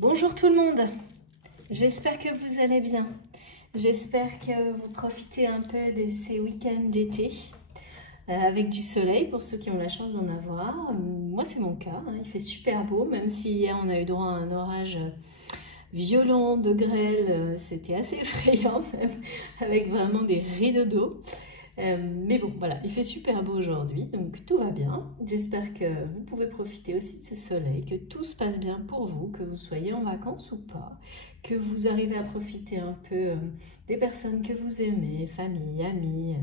Bonjour tout le monde, j'espère que vous allez bien. J'espère que vous profitez un peu de ces week-ends d'été avec du soleil pour ceux qui ont la chance d'en avoir. Moi c'est mon cas, il fait super beau, même si hier on a eu droit à un orage violent de grêle, c'était assez effrayant même, avec vraiment des rideaux d'eau. Mais bon, voilà, il fait super beau aujourd'hui, donc tout va bien. J'espère que vous pouvez profiter aussi de ce soleil, que tout se passe bien pour vous, que vous soyez en vacances ou pas, que vous arrivez à profiter un peu des personnes que vous aimez, famille, amis,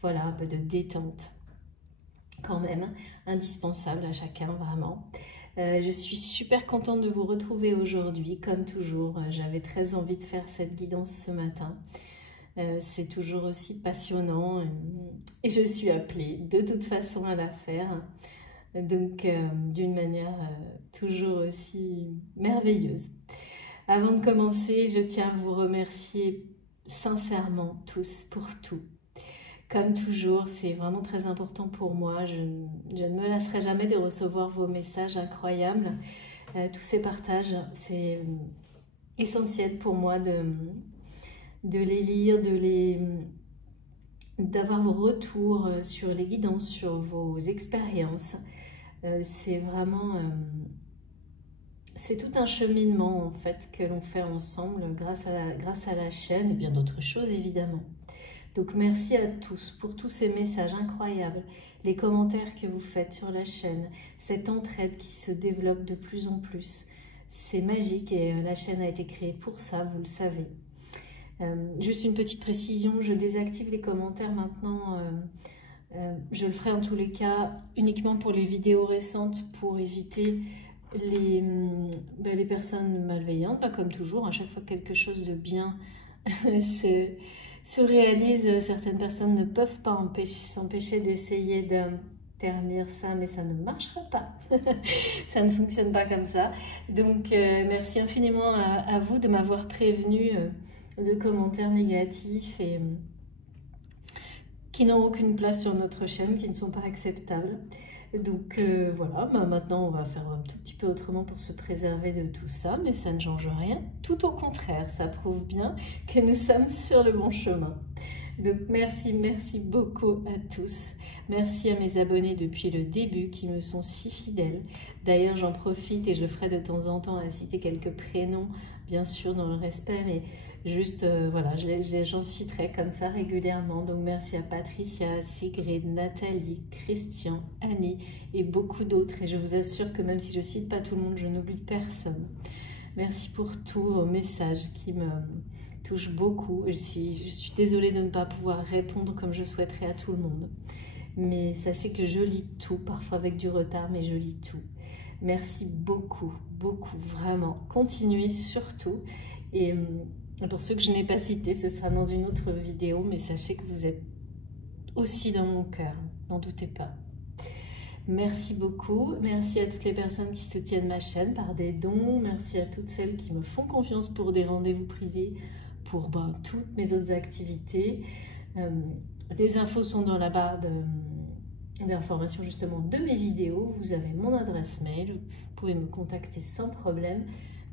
voilà, un peu de détente quand même, indispensable à chacun vraiment. Je suis super contente de vous retrouver aujourd'hui, comme toujours, j'avais très envie de faire cette guidance ce matin. C'est toujours aussi passionnant et je suis appelée de toute façon à la faire, donc d'une manière toujours aussi merveilleuse. Avant de commencer, je tiens à vous remercier sincèrement tous pour tout. Comme toujours, c'est vraiment très important pour moi. Je ne me lasserai jamais de recevoir vos messages incroyables. Tous ces partages, c'est essentiel pour moi de les lire, d'avoir vos retours sur les guidances, sur vos expériences. C'est vraiment... c'est tout un cheminement en fait que l'on fait ensemble grâce à la chaîne et bien d'autres choses évidemment. Donc merci à tous pour tous ces messages incroyables, les commentaires que vous faites sur la chaîne, cette entraide qui se développe de plus en plus. C'est magique et la chaîne a été créée pour ça, vous le savez. Juste une petite précision, je désactive les commentaires maintenant, je le ferai en tous les cas uniquement pour les vidéos récentes pour éviter les personnes malveillantes, pas comme toujours, à chaque fois que quelque chose de bien se réalise, certaines personnes ne peuvent pas s'empêcher d'essayer de ternir ça, mais ça ne marchera pas. Ça ne fonctionne pas comme ça. Donc merci infiniment à vous de m'avoir prévenu de commentaires négatifs et qui n'ont aucune place sur notre chaîne, qui ne sont pas acceptables. Donc voilà, maintenant on va faire un tout petit peu autrement pour se préserver de tout ça, mais ça ne change rien. Tout au contraire, ça prouve bien que nous sommes sur le bon chemin. Donc merci beaucoup à tous. Merci à mes abonnés depuis le début qui me sont si fidèles. D'ailleurs j'en profite et je le ferai de temps en temps à citer quelques prénoms, bien sûr dans le respect, mais juste voilà, j'en citerai comme ça régulièrement. Donc merci à Patricia, Sigrid, Nathalie, Christian, Annie et beaucoup d'autres. Et je vous assure que même si je ne cite pas tout le monde, je n'oublie personne. Merci pour tous vos messages qui me touchent beaucoup. Je suis désolée de ne pas pouvoir répondre comme je souhaiterais à tout le monde. Mais sachez que je lis tout, parfois avec du retard, mais je lis tout. Merci beaucoup, vraiment. Continuez surtout. Et pour ceux que je n'ai pas cités, ce sera dans une autre vidéo, mais sachez que vous êtes aussi dans mon cœur, n'en doutez pas. Merci beaucoup, merci à toutes les personnes qui soutiennent ma chaîne par des dons, merci à toutes celles qui me font confiance pour des rendez-vous privés, pour toutes mes autres activités. Les infos sont dans la barre d'informations justement de mes vidéos, vous avez mon adresse mail, vous pouvez me contacter sans problème.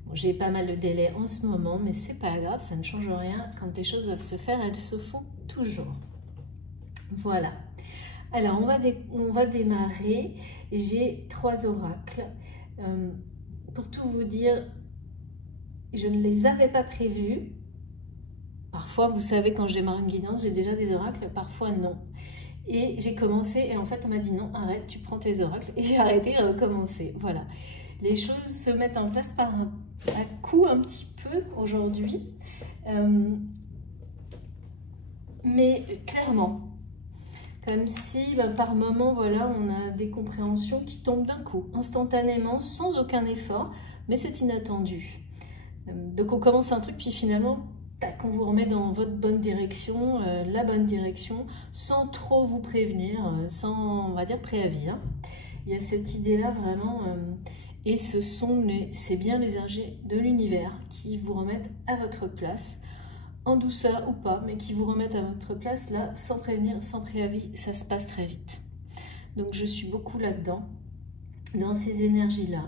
Bon, j'ai pas mal de délais en ce moment, mais c'est pas grave, ça ne change rien. Quand les choses doivent se faire, elles se font toujours. Voilà. Alors, on va démarrer. J'ai 3 oracles. Pour tout vous dire, je ne les avais pas prévus. Parfois, vous savez, quand je démarre une guidance, j'ai déjà des oracles, parfois non. Et j'ai commencé, et en fait, on m'a dit non, arrête, tu prends tes oracles. Et j'ai arrêté et recommencé. Voilà. Les choses se mettent en place par à coup un petit peu aujourd'hui. Mais clairement, comme si par moment, voilà, on a des compréhensions qui tombent d'un coup, instantanément, sans aucun effort, mais c'est inattendu. Donc on commence un truc, puis finalement, tac, on vous remet dans votre bonne direction, la bonne direction, sans trop vous prévenir, sans, on va dire, préavis. Hein. Il y a cette idée-là vraiment, et c'est bien les énergies de l'univers qui vous remettent à votre place, en douceur ou pas, mais qui vous remettent à votre place, là, sans prévenir, sans préavis, ça se passe très vite. Donc je suis beaucoup là-dedans, dans ces énergies-là.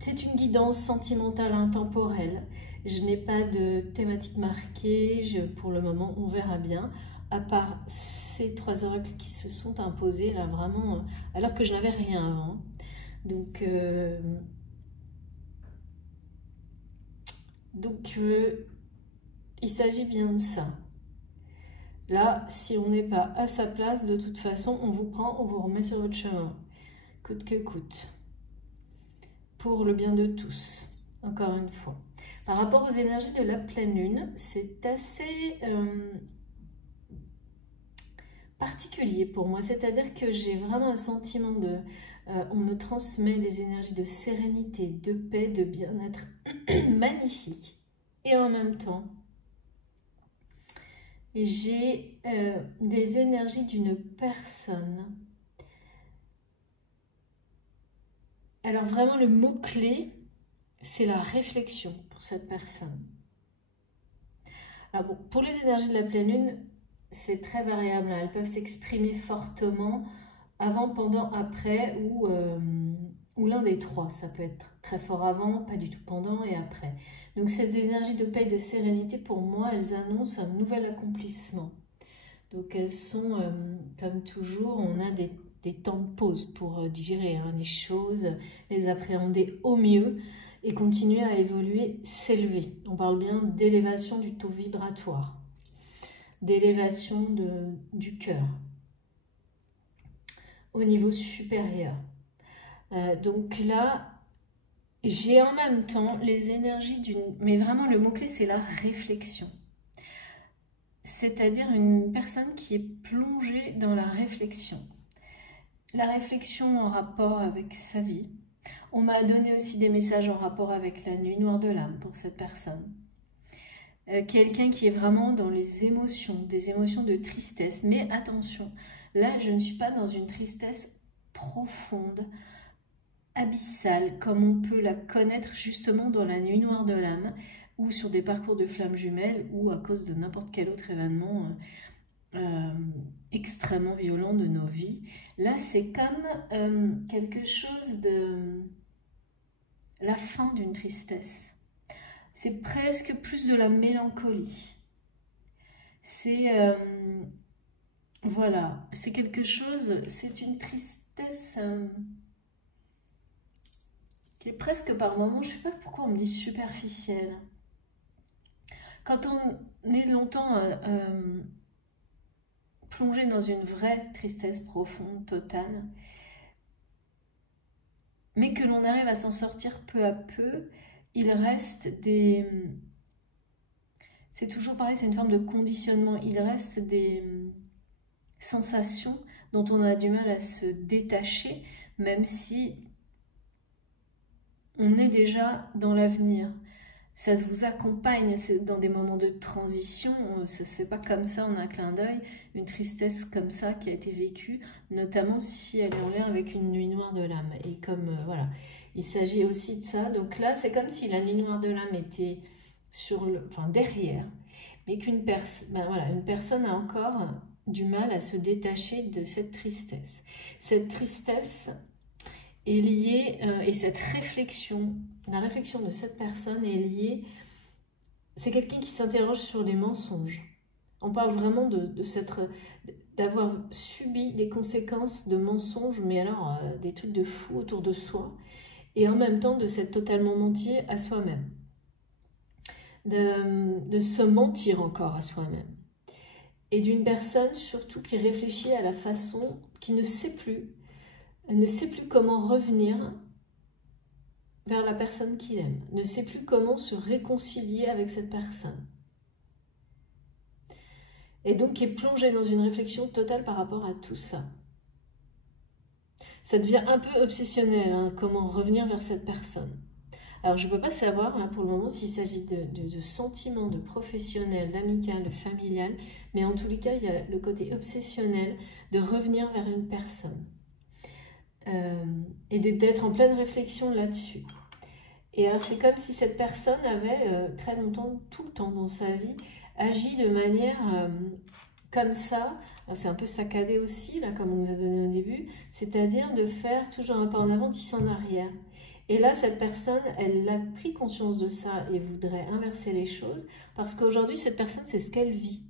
c'est une guidance sentimentale intemporelle. Je n'ai pas de thématique marquée, pour le moment on verra bien, à part ces 3 oracles qui se sont imposés là vraiment, alors que je n'avais rien avant. Donc il s'agit bien de ça. Là, si on n'est pas à sa place, de toute façon, on vous prend, on vous remet sur votre chemin, coûte que coûte, pour le bien de tous, encore une fois. Par rapport aux énergies de la pleine lune, c'est assez particulier pour moi, c'est-à-dire que j'ai vraiment un sentiment de... on me transmet des énergies de sérénité, de paix, de bien-être magnifiques, et en même temps, j'ai des énergies d'une personne. Alors vraiment, le mot-clé, c'est la réflexion pour cette personne. Alors bon, pour les énergies de la pleine lune, c'est très variable. Elles peuvent s'exprimer fortement avant, pendant, après ou l'un des 3. Ça peut être très fort avant, pas du tout pendant et après. Donc ces énergies de paix et de sérénité, pour moi, elles annoncent un nouvel accomplissement. Donc elles sont, comme toujours, on a des temps de pause pour digérer les choses, les appréhender au mieux et continuer à évoluer, s'élever. On parle bien d'élévation du taux vibratoire, d'élévation du cœur au niveau supérieur. Donc là, j'ai en même temps les énergies d'une... Mais vraiment, le mot-clé, c'est la réflexion. C'est-à-dire une personne qui est plongée dans la réflexion. La réflexion en rapport avec sa vie. On m'a donné aussi des messages en rapport avec la nuit noire de l'âme pour cette personne. Quelqu'un qui est vraiment dans les émotions, des émotions de tristesse. Mais attention, là, je ne suis pas dans une tristesse profonde, abyssale, comme on peut la connaître justement dans la nuit noire de l'âme, ou sur des parcours de flammes jumelles, ou à cause de n'importe quel autre événement extrêmement violent de nos vies. Là, c'est comme quelque chose de... la fin d'une tristesse. C'est presque plus de la mélancolie. C'est... voilà, c'est quelque chose, c'est une tristesse qui est presque par moments, je ne sais pas pourquoi on me dit superficielle. Quand on est longtemps plongé dans une vraie tristesse profonde, totale, mais que l'on arrive à s'en sortir peu à peu, il reste des... C'est toujours pareil, c'est une forme de conditionnement. Il reste des sensations dont on a du mal à se détacher, même si on est déjà dans l'avenir. Ça vous accompagne dans des moments de transition, ça ne se fait pas comme ça en un clin d'œil, une tristesse comme ça qui a été vécue, notamment si elle est en lien avec une nuit noire de l'âme. Et comme, voilà, il s'agit aussi de ça. Donc là, c'est comme si la nuit noire de l'âme était derrière, mais qu'une une personne a encore du mal à se détacher de cette tristesse. Cette tristesse est liée, et cette réflexion, la réflexion de cette personne est liée, c'est quelqu'un qui s'interroge sur les mensonges. On parle vraiment d'avoir subi des conséquences de mensonges, mais alors des trucs de fou autour de soi, et en même temps de s'être totalement menti à soi-même. De se mentir encore à soi-même. Et d'une personne surtout qui réfléchit à la façon, qui ne sait plus comment revenir vers la personne qu'il aime, ne sait plus comment se réconcilier avec cette personne. Et donc qui est plongé dans une réflexion totale par rapport à tout ça. Ça devient un peu obsessionnel, comment revenir vers cette personne. Alors je ne peux pas savoir là, pour le moment s'il s'agit de sentiments, de professionnel, d'amical, de familial, mais en tous les cas il y a le côté obsessionnel de revenir vers une personne. Et d'être en pleine réflexion là-dessus. Et alors c'est comme si cette personne avait très longtemps, tout le temps dans sa vie, agi de manière comme ça. C'est un peu saccadé aussi, là, comme on nous a donné au début, c'est-à-dire de faire toujours un pas en avant, 10 en arrière. Et là, cette personne, elle a pris conscience de ça et voudrait inverser les choses parce qu'aujourd'hui, cette personne, c'est ce qu'elle vit.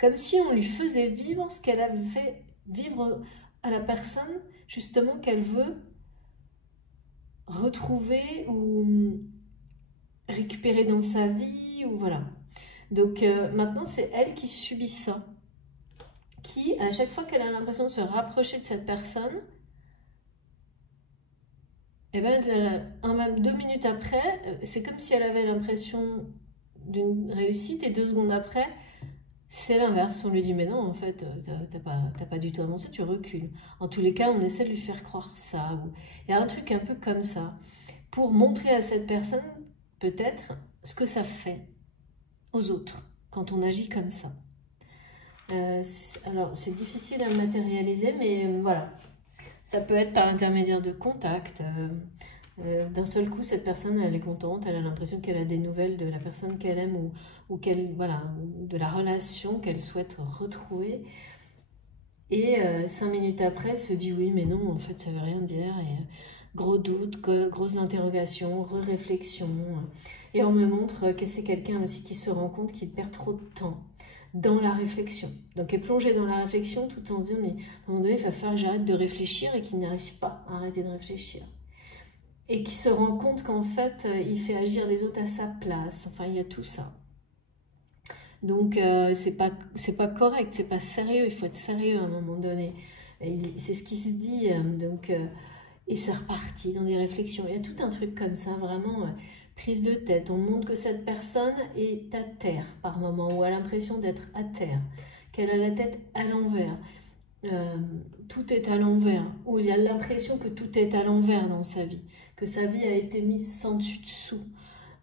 Comme si on lui faisait vivre ce qu'elle avait fait vivre à la personne, justement, qu'elle veut retrouver ou récupérer dans sa vie, ou voilà. Donc maintenant, c'est elle qui subit ça. Qui, à chaque fois qu'elle a l'impression de se rapprocher de cette personne, et bien, 2 minutes après, c'est comme si elle avait l'impression d'une réussite, et 2 secondes après, c'est l'inverse. On lui dit, mais non, en fait, t'as pas du tout avancé, tu recules. En tous les cas, on essaie de lui faire croire ça. Il y a un truc un peu comme ça, pour montrer à cette personne, peut-être, ce que ça fait aux autres, quand on agit comme ça. Alors, c'est difficile à matérialiser, mais voilà. Ça peut être par l'intermédiaire de contacts. D'un seul coup, cette personne, elle est contente, elle a l'impression qu'elle a des nouvelles de la personne qu'elle aime ou voilà, de la relation qu'elle souhaite retrouver. Et 5 minutes après, elle se dit oui, mais non, en fait, ça veut rien dire. Et gros doute, grosses interrogations, réflexion. Et on me montre que c'est quelqu'un aussi qui se rend compte qu'il perd trop de temps dans la réflexion. Donc, elle est plongée dans la réflexion tout en se disant, mais à un moment donné, il va falloir que j'arrête de réfléchir et qu'il n'arrive pas à arrêter de réfléchir. Et qui se rend compte qu'en fait, il fait agir les autres à sa place. Enfin, il y a tout ça. Donc, c'est pas correct, c'est pas sérieux. Il faut être sérieux à un moment donné. C'est ce qui se dit. Et c'est reparti dans des réflexions. Il y a tout un truc comme ça, vraiment prise de tête. On montre que cette personne est à terre par moment, ou a l'impression d'être à terre, qu'elle a la tête à l'envers. Tout est à l'envers, ou il y a l'impression que tout est à l'envers dans sa vie, que sa vie a été mise sans dessus-dessous.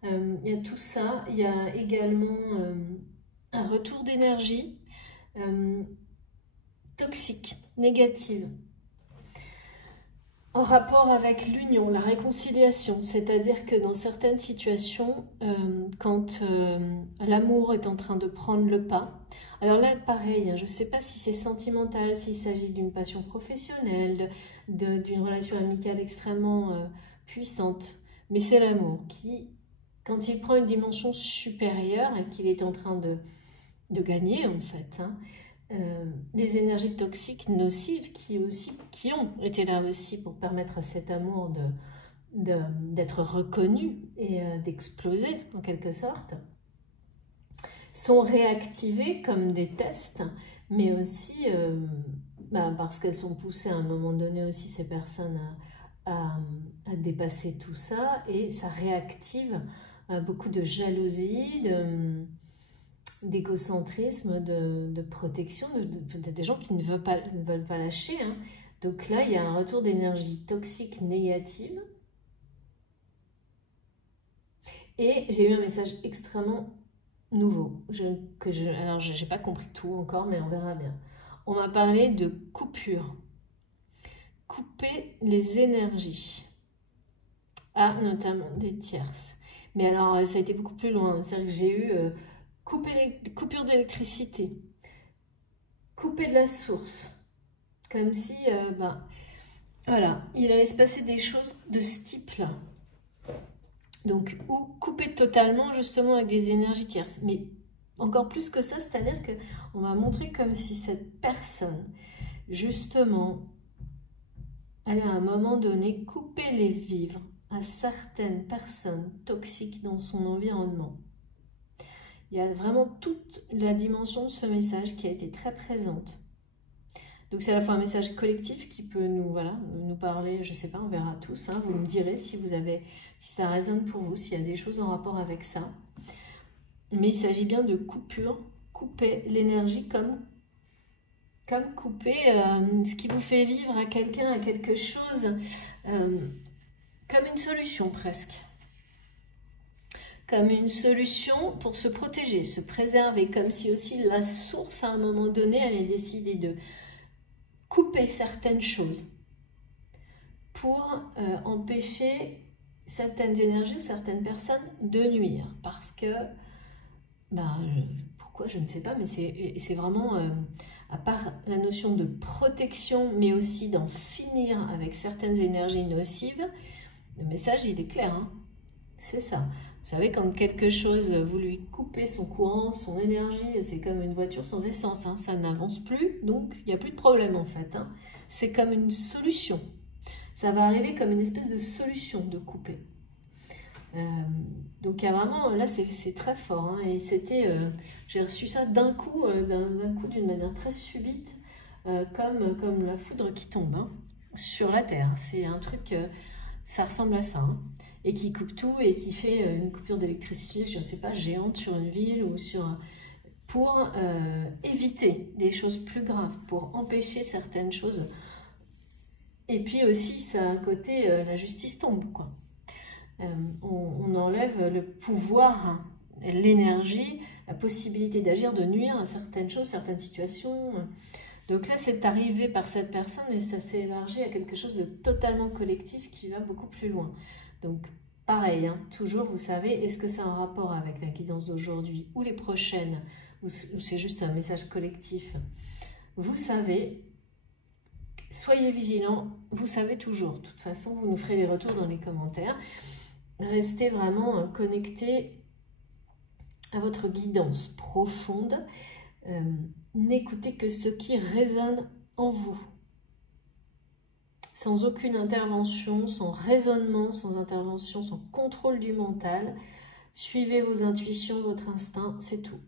Il y a tout ça. Il y a également un retour d'énergie toxique, négative, en rapport avec l'union, la réconciliation. C'est-à-dire que dans certaines situations, quand l'amour est en train de prendre le pas, alors là, pareil, hein, je ne sais pas si c'est sentimental, s'il s'agit d'une passion professionnelle, d'une relation amicale extrêmement puissante, mais c'est l'amour qui, quand il prend une dimension supérieure et qu'il est en train de gagner, en fait, hein, les énergies toxiques nocives qui ont été là aussi pour permettre à cet amour d'être reconnu et d'exploser en quelque sorte, sont réactivées comme des tests, mais aussi parce qu'elles sont poussées à un moment donné aussi ces personnes à dépasser tout ça, et ça réactive beaucoup de jalousie, d'égocentrisme, de protection, des gens qui ne veulent pas lâcher. Hein. Donc là, il y a un retour d'énergie toxique négative. Et j'ai eu un message extrêmement nouveau. Alors, je n'ai pas compris tout encore, mais on verra bien. On m'a parlé de coupure. Couper les énergies. Ah, notamment des tierces. Mais alors, ça a été beaucoup plus loin. C'est-à-dire que j'ai eu... coupure d'électricité, couper de la source, comme si, voilà, il allait se passer des choses de ce type-là. Donc, ou couper totalement, justement, avec des énergies tierces. Mais encore plus que ça, c'est-à-dire qu'on m'a montré comme si cette personne, justement, allait à un moment donné couper les vivres à certaines personnes toxiques dans son environnement. Il y a vraiment toute la dimension de ce message qui a été très présente. Donc c'est à la fois un message collectif qui peut nous parler, je ne sais pas, on verra tous. Hein, vous me direz si ça résonne pour vous, s'il y a des choses en rapport avec ça. Mais il s'agit bien de coupure, couper l'énergie comme couper ce qui vous fait vivre à quelqu'un, à quelque chose, comme une solution presque. Comme une solution pour se protéger, se préserver, comme si aussi la source, à un moment donné, allait décider de couper certaines choses pour empêcher certaines énergies ou certaines personnes de nuire. Parce que, pourquoi, je ne sais pas, mais c'est vraiment, à part la notion de protection, mais aussi d'en finir avec certaines énergies nocives, Le message, il est clair, hein. C'est ça. Vous savez, quand quelque chose, vous lui coupez son courant, son énergie, c'est comme une voiture sans essence, hein. Ça n'avance plus, donc il n'y a plus de problème en fait, hein. C'est comme une solution. Ça va arriver comme une espèce de solution de couper. Donc il y a vraiment, là c'est très fort, hein. Et c'était, j'ai reçu ça d'un coup, d'une manière très subite, comme la foudre qui tombe, hein, sur la terre. C'est un truc, ça ressemble à ça, hein. Et qui coupe tout et qui fait une coupure d'électricité, je ne sais pas, géante sur une ville ou sur... pour éviter des choses plus graves, pour empêcher certaines choses. Et puis aussi, ça a un côté, la justice tombe, quoi. On enlève le pouvoir, l'énergie, la possibilité d'agir, de nuire à certaines choses, certaines situations. Donc là, c'est arrivé par cette personne et ça s'est élargi à quelque chose de totalement collectif qui va beaucoup plus loin. Donc, pareil, hein, toujours, vous savez, est-ce que ça a un rapport avec la guidance d'aujourd'hui ou les prochaines, ou c'est juste un message collectif? Vous savez, soyez vigilants, vous savez toujours. De toute façon, vous nous ferez les retours dans les commentaires. Restez vraiment connectés à votre guidance profonde. N'écoutez que ce qui résonne en vous. Sans aucune intervention, sans raisonnement, sans intervention, sans contrôle du mental. Suivez vos intuitions, votre instinct, c'est tout.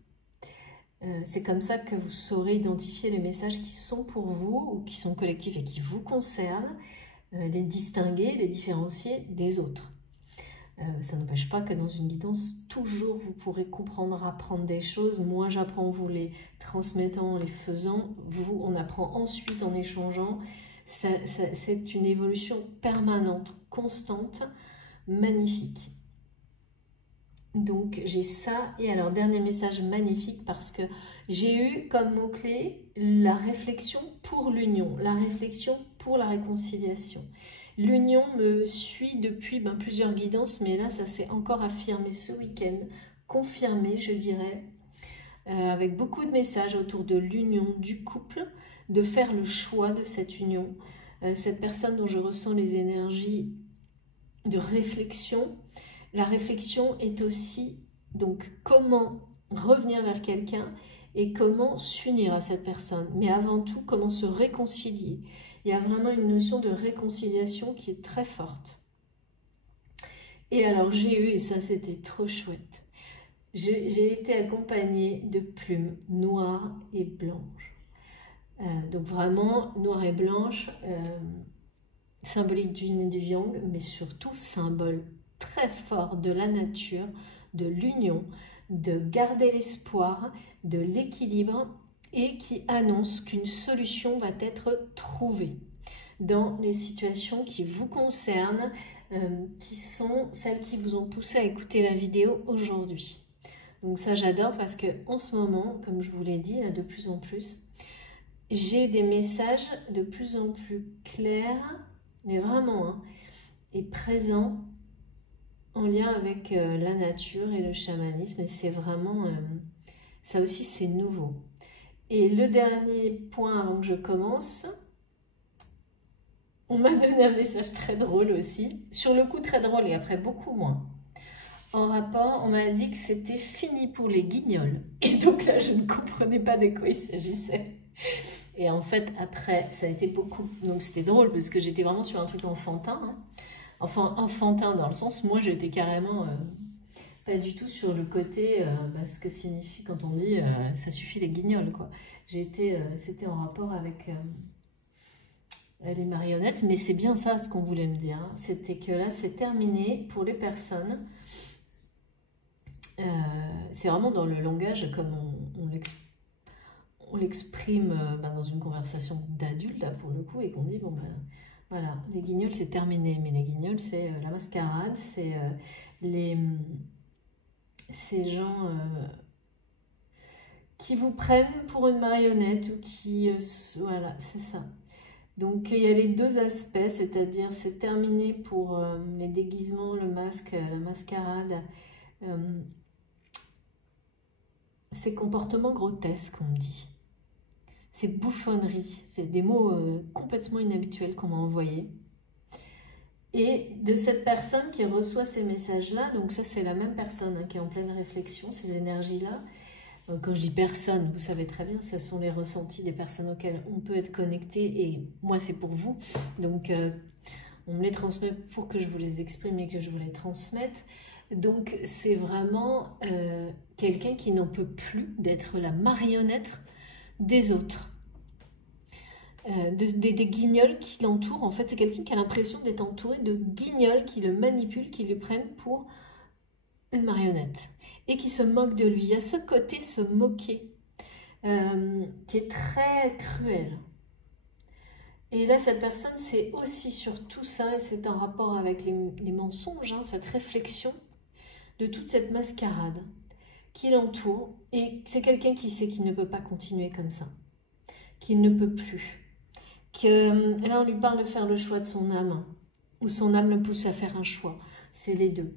C'est comme ça que vous saurez identifier les messages qui sont pour vous ou qui sont collectifs et qui vous concernent, les distinguer, les différencier des autres. Ça n'empêche pas que dans une guidance, toujours vous pourrez comprendre, apprendre des choses. Moi, j'apprends, vous les transmettant, les faisant. Vous, on apprend ensuite en échangeant. C'est une évolution permanente, constante, magnifique. Donc, j'ai ça. Et alors, dernier message magnifique parce que j'ai eu comme mot-clé la réflexion pour l'union, la réflexion pour la réconciliation. L'union me suit depuis plusieurs guidances, mais là, ça s'est encore affirmé ce week-end, confirmé, je dirais, avec beaucoup de messages autour de l'union du couple, de faire le choix de cette union. Cette personne dont je ressens les énergies de réflexion, la réflexion est aussi, donc, comment revenir vers quelqu'un et comment s'unir à cette personne. Mais avant tout, comment se réconcilier. Il y a vraiment une notion de réconciliation qui est très forte. Et alors, j'ai eu, et ça c'était trop chouette, j'ai été accompagnée de plumes noires et blanches. Donc vraiment, noire et blanche, symbolique du yin et du yang, mais surtout symbole très fort de la nature, de l'union, de garder l'espoir, de l'équilibre et qui annonce qu'une solution va être trouvée dans les situations qui vous concernent, qui sont celles qui vous ont poussé à écouter la vidéo aujourd'hui. Donc ça j'adore parce que en ce moment, comme je vous l'ai dit, là, de plus en plus, j'ai des messages de plus en plus clairs, mais vraiment, hein, et présents en lien avec la nature et le chamanisme. Et c'est vraiment, ça aussi c'est nouveau. Et le dernier point avant que je commence, on m'a donné un message très drôle aussi, sur le coup très drôle et après beaucoup moins. En rapport, on m'a dit que c'était fini pour les guignols. Et donc là, je ne comprenais pas de quoi il s'agissait. Et en fait, après, ça a été beaucoup. Donc c'était drôle parce que j'étais vraiment sur un truc enfantin. Hein. Enfin, enfantin dans le sens, moi j'étais carrément pas du tout sur le côté, ce que signifie quand on dit ça suffit les guignols, quoi. C'était en rapport avec les marionnettes, mais c'est bien ça ce qu'on voulait me dire. Hein. C'était que là, c'est terminé pour les personnes. C'est vraiment dans le langage comme on l'exprime dans une conversation d'adulte, là, pour le coup, et qu'on dit, bon, voilà, les guignols, c'est terminé. Mais les guignols, c'est la mascarade, c'est ces gens qui vous prennent pour une marionnette ou qui... voilà, c'est ça. Donc, il y a les deux aspects, c'est-à-dire c'est terminé pour les déguisements, le masque, la mascarade, ces comportements grotesques, on me dit. Ces bouffonneries, c'est des mots complètement inhabituels qu'on m'a envoyés. Et de cette personne qui reçoit ces messages-là, donc ça c'est la même personne hein, qui est en pleine réflexion, ces énergies-là. Quand je dis personne, vous savez très bien, ce sont les ressentis des personnes auxquelles on peut être connecté, et moi c'est pour vous. Donc on me les transmet pour que je vous les exprime et que je vous les transmette. Donc c'est vraiment quelqu'un qui n'en peut plus d'être la marionnette des autres. Des guignols qui l'entourent. En fait, c'est quelqu'un qui a l'impression d'être entouré de guignols qui le manipulent, qui le prennent pour une marionnette et qui se moquent de lui. Il y a ce côté se moquer qui est très cruel. Et là, cette personne, c'est aussi sur tout ça, et c'est en rapport avec les mensonges, hein, cette réflexion de toute cette mascarade qui l'entoure. Et c'est quelqu'un qui sait qu'il ne peut pas continuer comme ça, qu'il ne peut plus. Que là on lui parle de faire le choix de son âme, ou son âme le pousse à faire un choix, c'est les deux.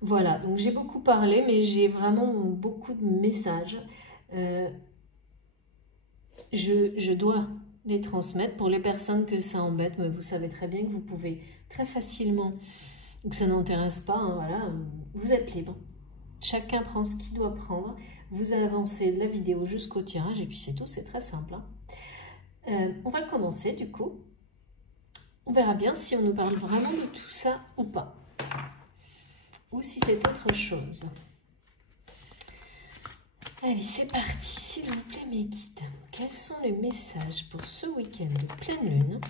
Voilà, donc j'ai beaucoup parlé, mais j'ai vraiment beaucoup de messages. Je dois les transmettre pour les personnes que ça embête, mais vous savez très bien que vous pouvez très facilement, ou que ça n'intéresse pas, hein, voilà, vous êtes libre. Chacun prend ce qu'il doit prendre, vous avancez la vidéo jusqu'au tirage, et puis c'est tout, c'est très simple, hein. On va commencer du coup. On verra bien si on nous parle vraiment de tout ça ou pas. Ou si c'est autre chose. Allez, c'est parti. S'il vous plaît, mes guides. Quels sont les messages pour ce week-end de pleine lune?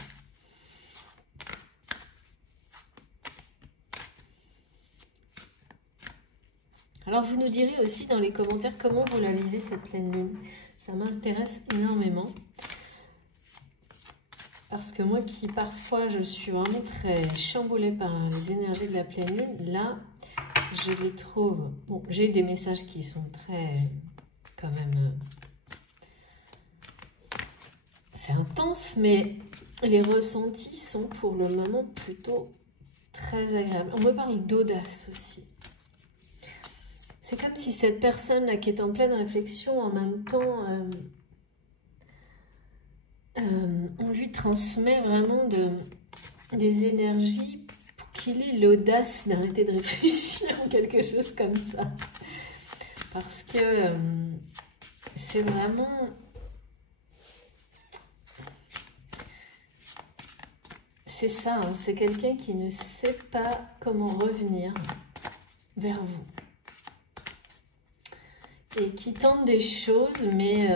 Alors, vous nous direz aussi dans les commentaires comment vous la vivez, cette pleine lune. Ça m'intéresse énormément. Parce que moi qui parfois je suis vraiment très chamboulée par les énergies de la pleine lune, là je les trouve... Bon, j'ai des messages qui sont très... quand même... c'est intense, mais les ressentis sont pour le moment plutôt très agréables. On me parle d'audace aussi. C'est comme si cette personne-là qui est en pleine réflexion, en même temps... on lui transmet vraiment des énergies pour qu'il ait l'audace d'arrêter de réfléchir à quelque chose comme ça. Parce que c'est vraiment... c'est ça, hein, c'est quelqu'un qui ne sait pas comment revenir vers vous. Et qui tente des choses, mais...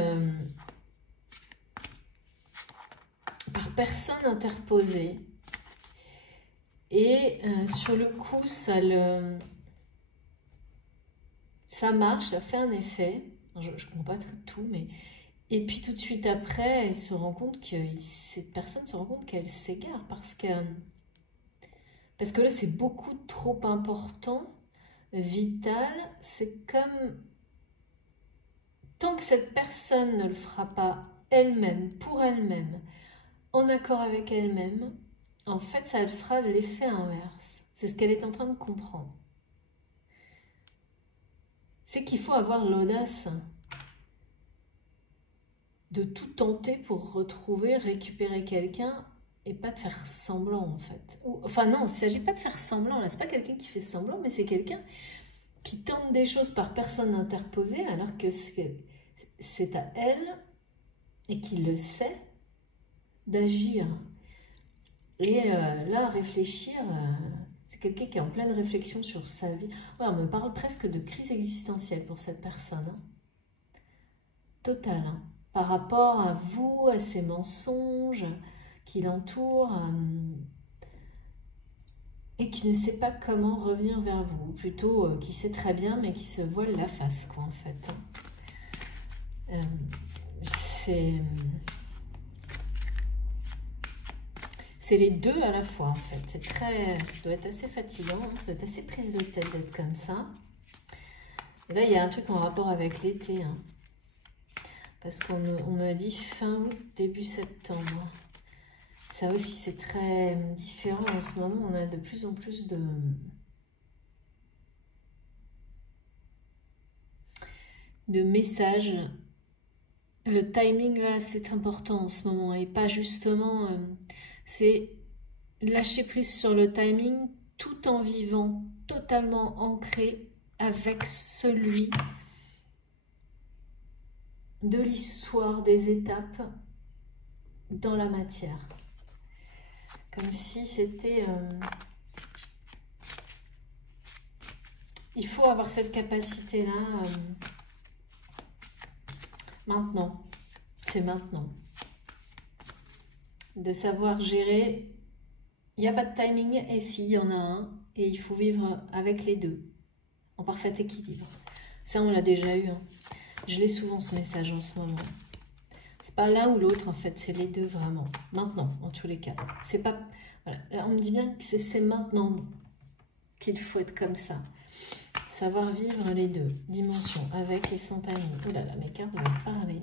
par personne interposée, et sur le coup ça marche, ça fait un effet. Je ne comprends pas tout, mais et puis tout de suite après il se rend compte que cette personne se rend compte qu'elle s'égare parce que là c'est beaucoup trop important, vital. C'est comme tant que cette personne ne le fera pas elle-même, pour elle-même, en accord avec elle-même, en fait, ça fera l'effet inverse. C'est ce qu'elle est en train de comprendre. C'est qu'il faut avoir l'audace de tout tenter pour retrouver, récupérer quelqu'un et pas de faire semblant, en fait. Enfin non, il ne s'agit pas de faire semblant, là, c'est pas quelqu'un qui fait semblant, mais c'est quelqu'un qui tente des choses par personne interposée alors que c'est à elle, et qui le sait, d'agir. Et là, réfléchir, c'est quelqu'un qui est en pleine réflexion sur sa vie. Ouais, on me parle presque de crise existentielle pour cette personne. Hein. Totale. Hein. Par rapport à vous, à ses mensonges qui l'entourent, et qui ne sait pas comment revenir vers vous. Ou plutôt, qui sait très bien, mais qui se voile la face, quoi, en fait. C'est les deux à la fois, en fait. C'est très... ça doit être assez fatigant, hein. Ça doit être assez prise de tête d'être comme ça. Et là, il y a un truc en rapport avec l'été. Hein. Parce qu'on me dit fin août, début septembre. Ça aussi, c'est très différent en ce moment. On a de plus en plus de messages. Le timing, là, c'est important en ce moment. Et pas justement... c'est lâcher prise sur le timing tout en vivant totalement ancré avec celui de l'histoire des étapes dans la matière. Comme si c'était... il faut avoir cette capacité-là maintenant. C'est maintenant. De savoir gérer. Il n'y a pas de timing, et si, il y en a un. Et il faut vivre avec les deux. En parfait équilibre. Ça, on l'a déjà eu. Hein. Je l'ai souvent, ce message, en ce moment. C'est pas l'un ou l'autre, en fait. C'est les deux, vraiment. Maintenant, en tous les cas. C'est pas... Voilà. Là, on me dit bien que c'est maintenant qu'il faut être comme ça. Savoir vivre les deux dimensions, avec et sans timing. Oh là là, mes cartes vont parler.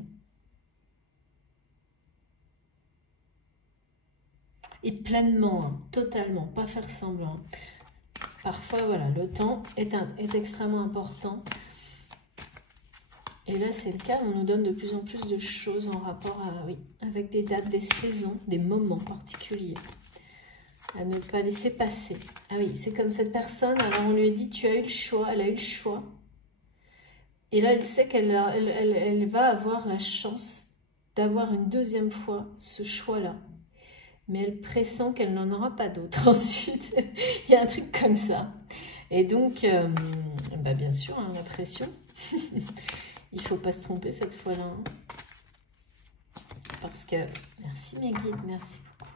Et pleinement, hein, totalement, pas faire semblant. Parfois, voilà, le temps est extrêmement important. Et là, c'est le cas, on nous donne de plus en plus de choses en rapport à, oui, avec des dates, des saisons, des moments particuliers. À ne pas laisser passer. Ah oui, c'est comme cette personne, alors on lui a dit, tu as eu le choix, elle a eu le choix. Et là, elle sait qu'elle elle va avoir la chance d'avoir une deuxième fois ce choix-là. Mais elle pressent qu'elle n'en aura pas d'autre ensuite. Il y a un truc comme ça. Et donc, bah bien sûr, hein, la pression. Il ne faut pas se tromper cette fois-là. Hein. Parce que, merci mes guides, merci beaucoup.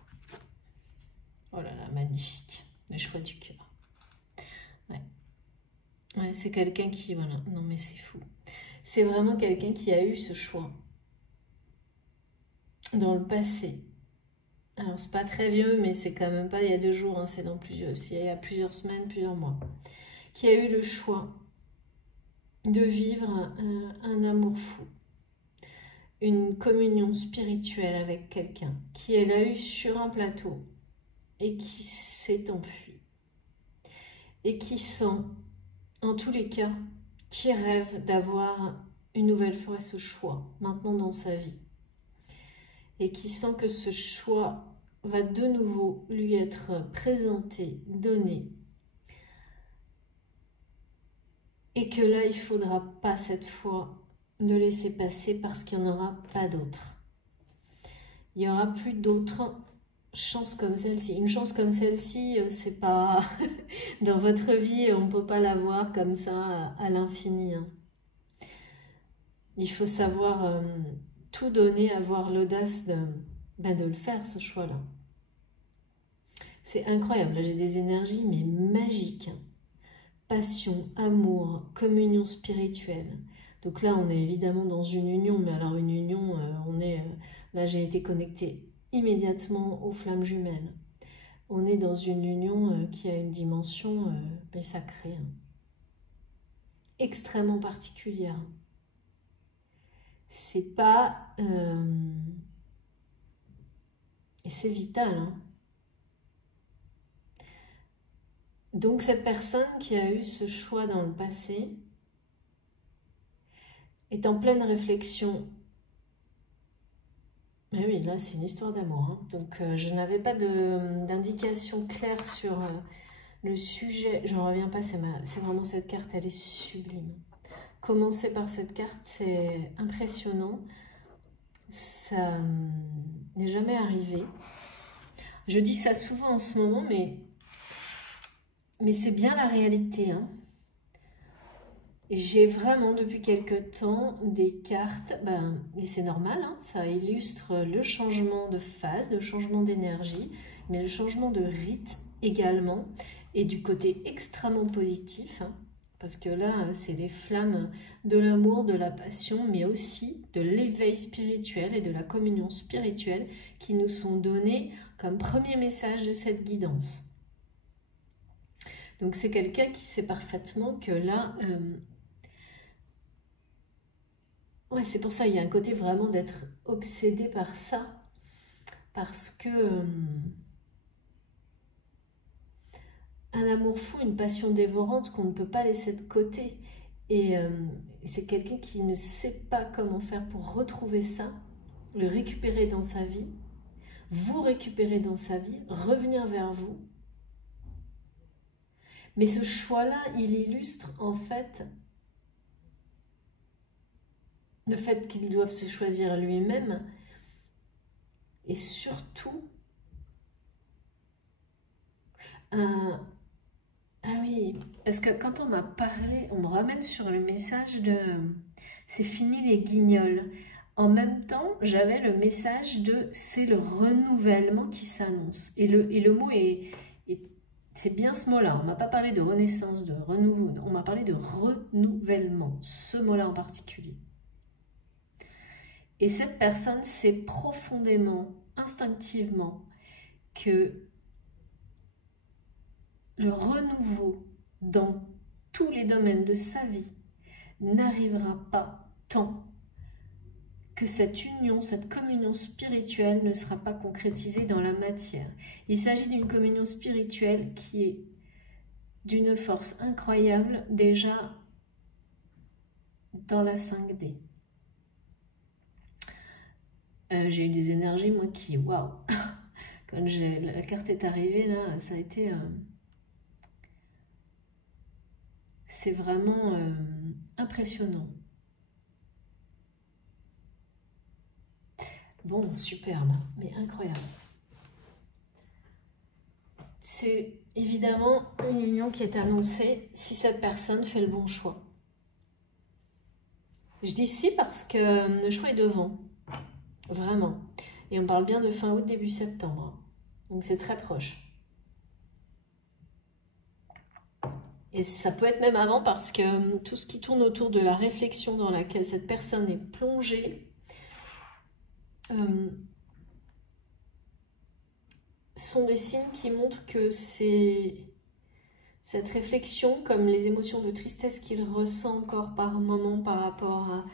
Oh là là, magnifique. Le choix du cœur. Ouais. Ouais, c'est quelqu'un qui, voilà, non mais c'est fou. C'est vraiment quelqu'un qui a eu ce choix. Dans le passé. Alors, c'est pas très vieux, mais c'est quand même pas il y a 2 jours, hein, c'est dans plusieurs, il y a plusieurs semaines, plusieurs mois, qui a eu le choix de vivre un amour fou, une communion spirituelle avec quelqu'un, qui elle a eu sur un plateau et qui s'est enfui, et qui sent, en tous les cas, qui rêve d'avoir une nouvelle fois ce choix, maintenant dans sa vie, et qui sent que ce choix va de nouveau lui être présenté, donné. Et que là, il ne faudra pas cette fois le laisser passer parce qu'il n'y en aura pas d'autres. Il n'y aura plus d'autres chances comme celle-ci. Une chance comme celle-ci, c'est pas... Dans votre vie, on ne peut pas l'avoir comme ça à l'infini. Hein. Il faut savoir tout donner, avoir l'audace de le faire, ce choix-là. C'est incroyable, là j'ai des énergies mais magiques. Passion, amour, communion spirituelle. Donc là on est évidemment dans une union, mais alors une union, là j'ai été connectée immédiatement aux flammes jumelles. On est dans une union qui a une dimension sacrée, hein. Extrêmement particulière. C'est pas... et c'est vital, hein. Donc cette personne qui a eu ce choix dans le passé est en pleine réflexion. Mais oui, là c'est une histoire d'amour. Hein. Donc je n'avais pas d'indication claire sur le sujet. J'en reviens pas, c'est vraiment cette carte, elle est sublime. Commencer par cette carte, c'est impressionnant. Ça n'est jamais arrivé. Je dis ça souvent en ce moment, mais c'est bien la réalité. Hein. J'ai vraiment depuis quelque temps des cartes, et c'est normal, hein, ça illustre le changement de phase, le changement d'énergie, mais le changement de rythme également, et du côté extrêmement positif, hein, parce que là, c'est les flammes de l'amour, de la passion, mais aussi de l'éveil spirituel et de la communion spirituelle qui nous sont données comme premier message de cette guidance. Donc c'est quelqu'un qui sait parfaitement que là, ouais, c'est pour ça, il y a un côté vraiment d'être obsédé par ça, parce que un amour fou, une passion dévorante qu'on ne peut pas laisser de côté, et c'est quelqu'un qui ne sait pas comment faire pour retrouver ça, le récupérer dans sa vie, vous récupérer dans sa vie, revenir vers vous. Mais ce choix-là, il illustre en fait le fait qu'ils doivent se choisir lui-même et surtout ah oui, parce que quand on m'a parlé, on me ramène sur le message de c'est fini les guignols. En même temps, j'avais le message de c'est le renouvellement qui s'annonce. Et le mot c'est bien ce mot-là. On ne m'a pas parlé de renaissance, de renouveau. On m'a parlé de renouvellement, ce mot-là en particulier. Et cette personne sait profondément, instinctivement, que le renouveau dans tous les domaines de sa vie n'arrivera pas tant que cette union, cette communion spirituelle ne sera pas concrétisée dans la matière. Il s'agit d'une communion spirituelle qui est d'une force incroyable déjà dans la 5D. J'ai eu des énergies, moi, qui, waouh, quand la carte est arrivée, là, ça a été... c'est vraiment impressionnant. Bon, superbe, mais incroyable. C'est évidemment une union qui est annoncée si cette personne fait le bon choix. Je dis si parce que le choix est devant, vraiment. Et on parle bien de fin août, début septembre. Donc c'est très proche. Et ça peut être même avant parce que tout ce qui tourne autour de la réflexion dans laquelle cette personne est plongée sont des signes qui montrent que c'est cette réflexion, comme les émotions de tristesse qu'il ressent encore par moment par rapport à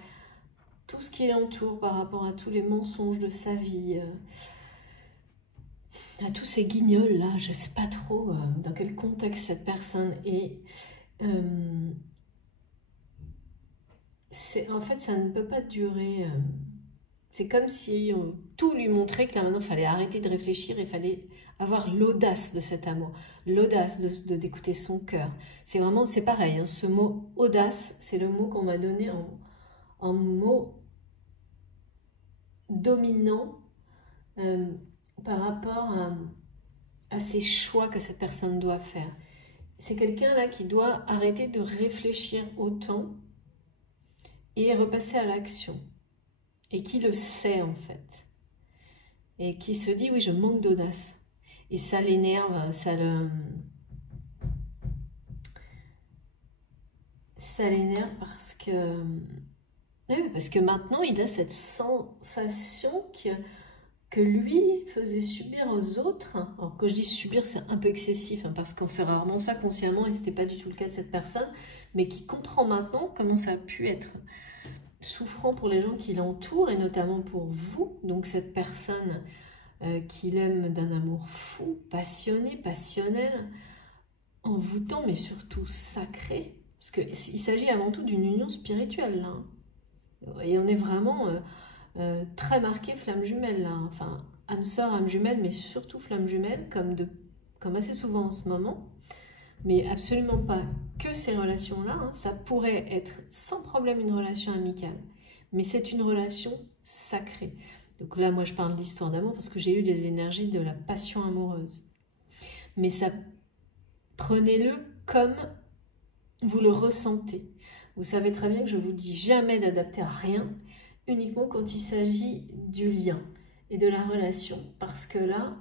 tout ce qui l'entoure, par rapport à tous les mensonges de sa vie, à tous ces guignols là, je ne sais pas trop dans quel contexte cette personne est. En fait, ça ne peut pas durer. C'est comme si tout lui montrait que là maintenant, il fallait arrêter de réfléchir, il fallait avoir l'audace de cet amour, l'audace d'écouter son cœur. C'est vraiment, c'est pareil, hein, ce mot audace, c'est le mot qu'on m'a donné en mot dominant par rapport à ces choix que cette personne doit faire. C'est quelqu'un là qui doit arrêter de réfléchir autant et repasser à l'action. Et qui le sait en fait. Et qui se dit, oui, je manque d'audace. Et ça l'énerve, ça l'énerve parce que maintenant, il a cette sensation que lui faisait subir aux autres. Alors que je dis subir, c'est un peu excessif, hein, parce qu'on fait rarement ça consciemment, et ce n'était pas du tout le cas de cette personne, mais qui comprend maintenant comment ça a pu être souffrant pour les gens qui l'entourent, et notamment pour vous, donc cette personne qu'il aime d'un amour fou, passionné, passionnel, envoûtant, mais surtout sacré, parce qu'il s'agit avant tout d'une union spirituelle, là. Et on est vraiment très marqué flamme jumelle, là. Enfin, âme sœur, âme jumelle, mais surtout flamme jumelle, comme assez souvent en ce moment. Mais absolument pas que ces relations-là, hein. Ça pourrait être sans problème une relation amicale, mais c'est une relation sacrée. Donc là, moi, je parle d'histoire d'amour parce que j'ai eu les énergies de la passion amoureuse. Mais ça, prenez-le comme vous le ressentez. Vous savez très bien que je ne vous dis jamais d'adapter à rien, uniquement quand il s'agit du lien et de la relation, parce que là,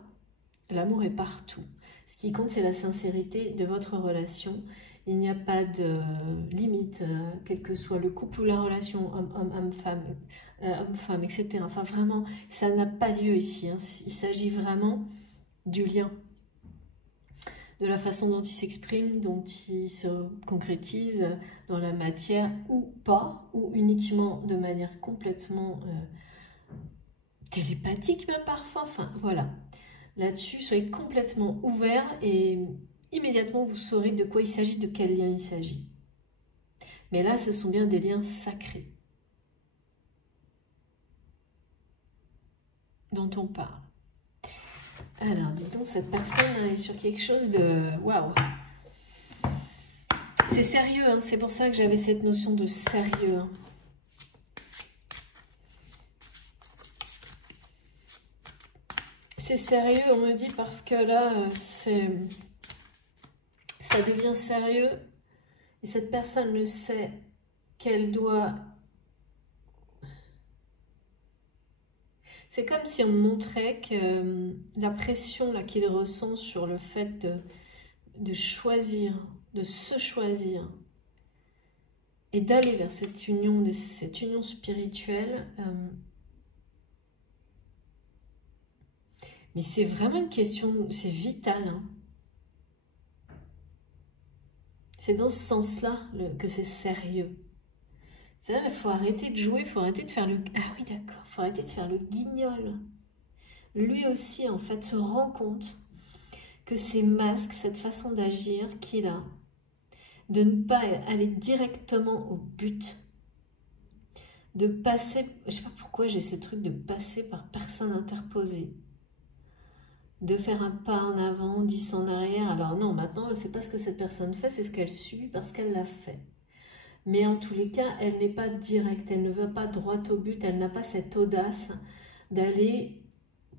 l'amour est partout. Ce qui compte, c'est la sincérité de votre relation. Il n'y a pas de limite, quel que soit le couple ou la relation homme-femme, homme-femme, etc. Enfin, vraiment, ça n'a pas lieu ici, hein. Il s'agit vraiment du lien, de la façon dont il s'exprime, dont il se concrétise dans la matière ou pas, ou uniquement de manière complètement télépathique même parfois. Enfin, voilà. Là-dessus, soyez complètement ouverts et immédiatement vous saurez de quoi il s'agit, de quel lien il s'agit. Mais là, ce sont bien des liens sacrés dont on parle. Alors, dis donc, cette personne est sur quelque chose de... Waouh! C'est sérieux, hein, c'est pour ça que j'avais cette notion de sérieux. Hein. C'est sérieux, on me dit, parce que là, ça devient sérieux. Et cette personne le sait qu'elle doit... C'est comme si on montrait que la pression là qu'il ressent sur le fait de choisir, de se choisir et d'aller vers cette union spirituelle. Mais c'est vraiment une question, c'est vital. Hein. C'est dans ce sens-là que c'est sérieux. Il faut arrêter de jouer, il faut arrêter de faire le... Ah oui, d'accord, il faut arrêter de faire le guignol. Lui aussi, en fait, se rend compte que ces masques, cette façon d'agir qu'il a, de ne pas aller directement au but, de passer... Je ne sais pas pourquoi j'ai ce truc de passer par personne interposée, de faire un pas en avant, 10 en arrière. Alors non, maintenant, elle ne sait pas ce que cette personne fait, c'est ce qu'elle subit parce qu'elle l'a fait. Mais en tous les cas, elle n'est pas directe, elle ne va pas droit au but, elle n'a pas cette audace d'aller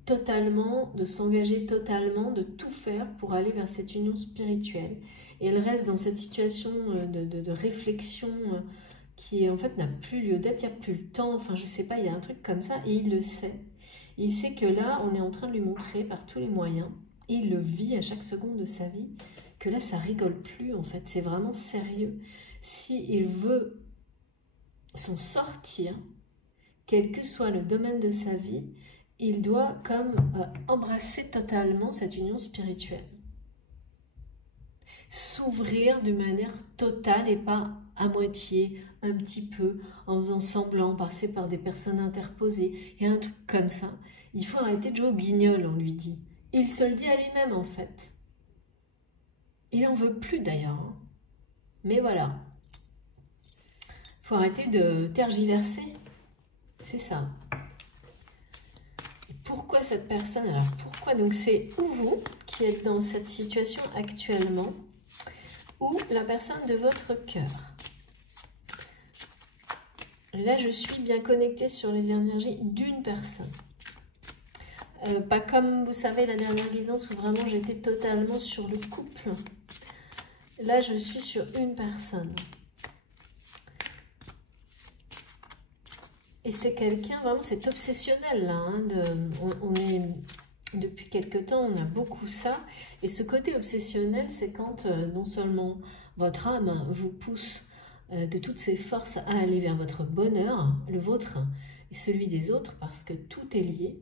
totalement, de s'engager totalement, de tout faire pour aller vers cette union spirituelle. Et elle reste dans cette situation de réflexion qui en fait n'a plus lieu d'être, il n'y a plus le temps, enfin je sais pas, il y a un truc comme ça et il le sait. Il sait que là, on est en train de lui montrer par tous les moyens, et il le vit à chaque seconde de sa vie, que là ça rigole plus en fait, c'est vraiment sérieux. S'il veut s'en sortir, quel que soit le domaine de sa vie, il doit comme embrasser totalement cette union spirituelle. S'ouvrir de manière totale et pas à moitié, un petit peu, en faisant semblant, passer par des personnes interposées, et un truc comme ça. Il faut arrêter de jouer au guignol, on lui dit. Il se le dit à lui-même en fait. Il n'en veut plus d'ailleurs. Hein. Mais voilà. Il faut arrêter de tergiverser. C'est ça. Et pourquoi cette personne? Alors pourquoi? Donc c'est ou vous qui êtes dans cette situation actuellement, ou la personne de votre cœur. Là, je suis bien connectée sur les énergies d'une personne. Pas comme, vous savez, la dernière guidance où vraiment j'étais totalement sur le couple. Là, je suis sur une personne. Et c'est quelqu'un, vraiment, c'est obsessionnel, là. Hein, on est, depuis quelque temps, on a beaucoup ça. Et ce côté obsessionnel, c'est quand non seulement votre âme vous pousse de toutes ses forces à aller vers votre bonheur, le vôtre et celui des autres, parce que tout est lié.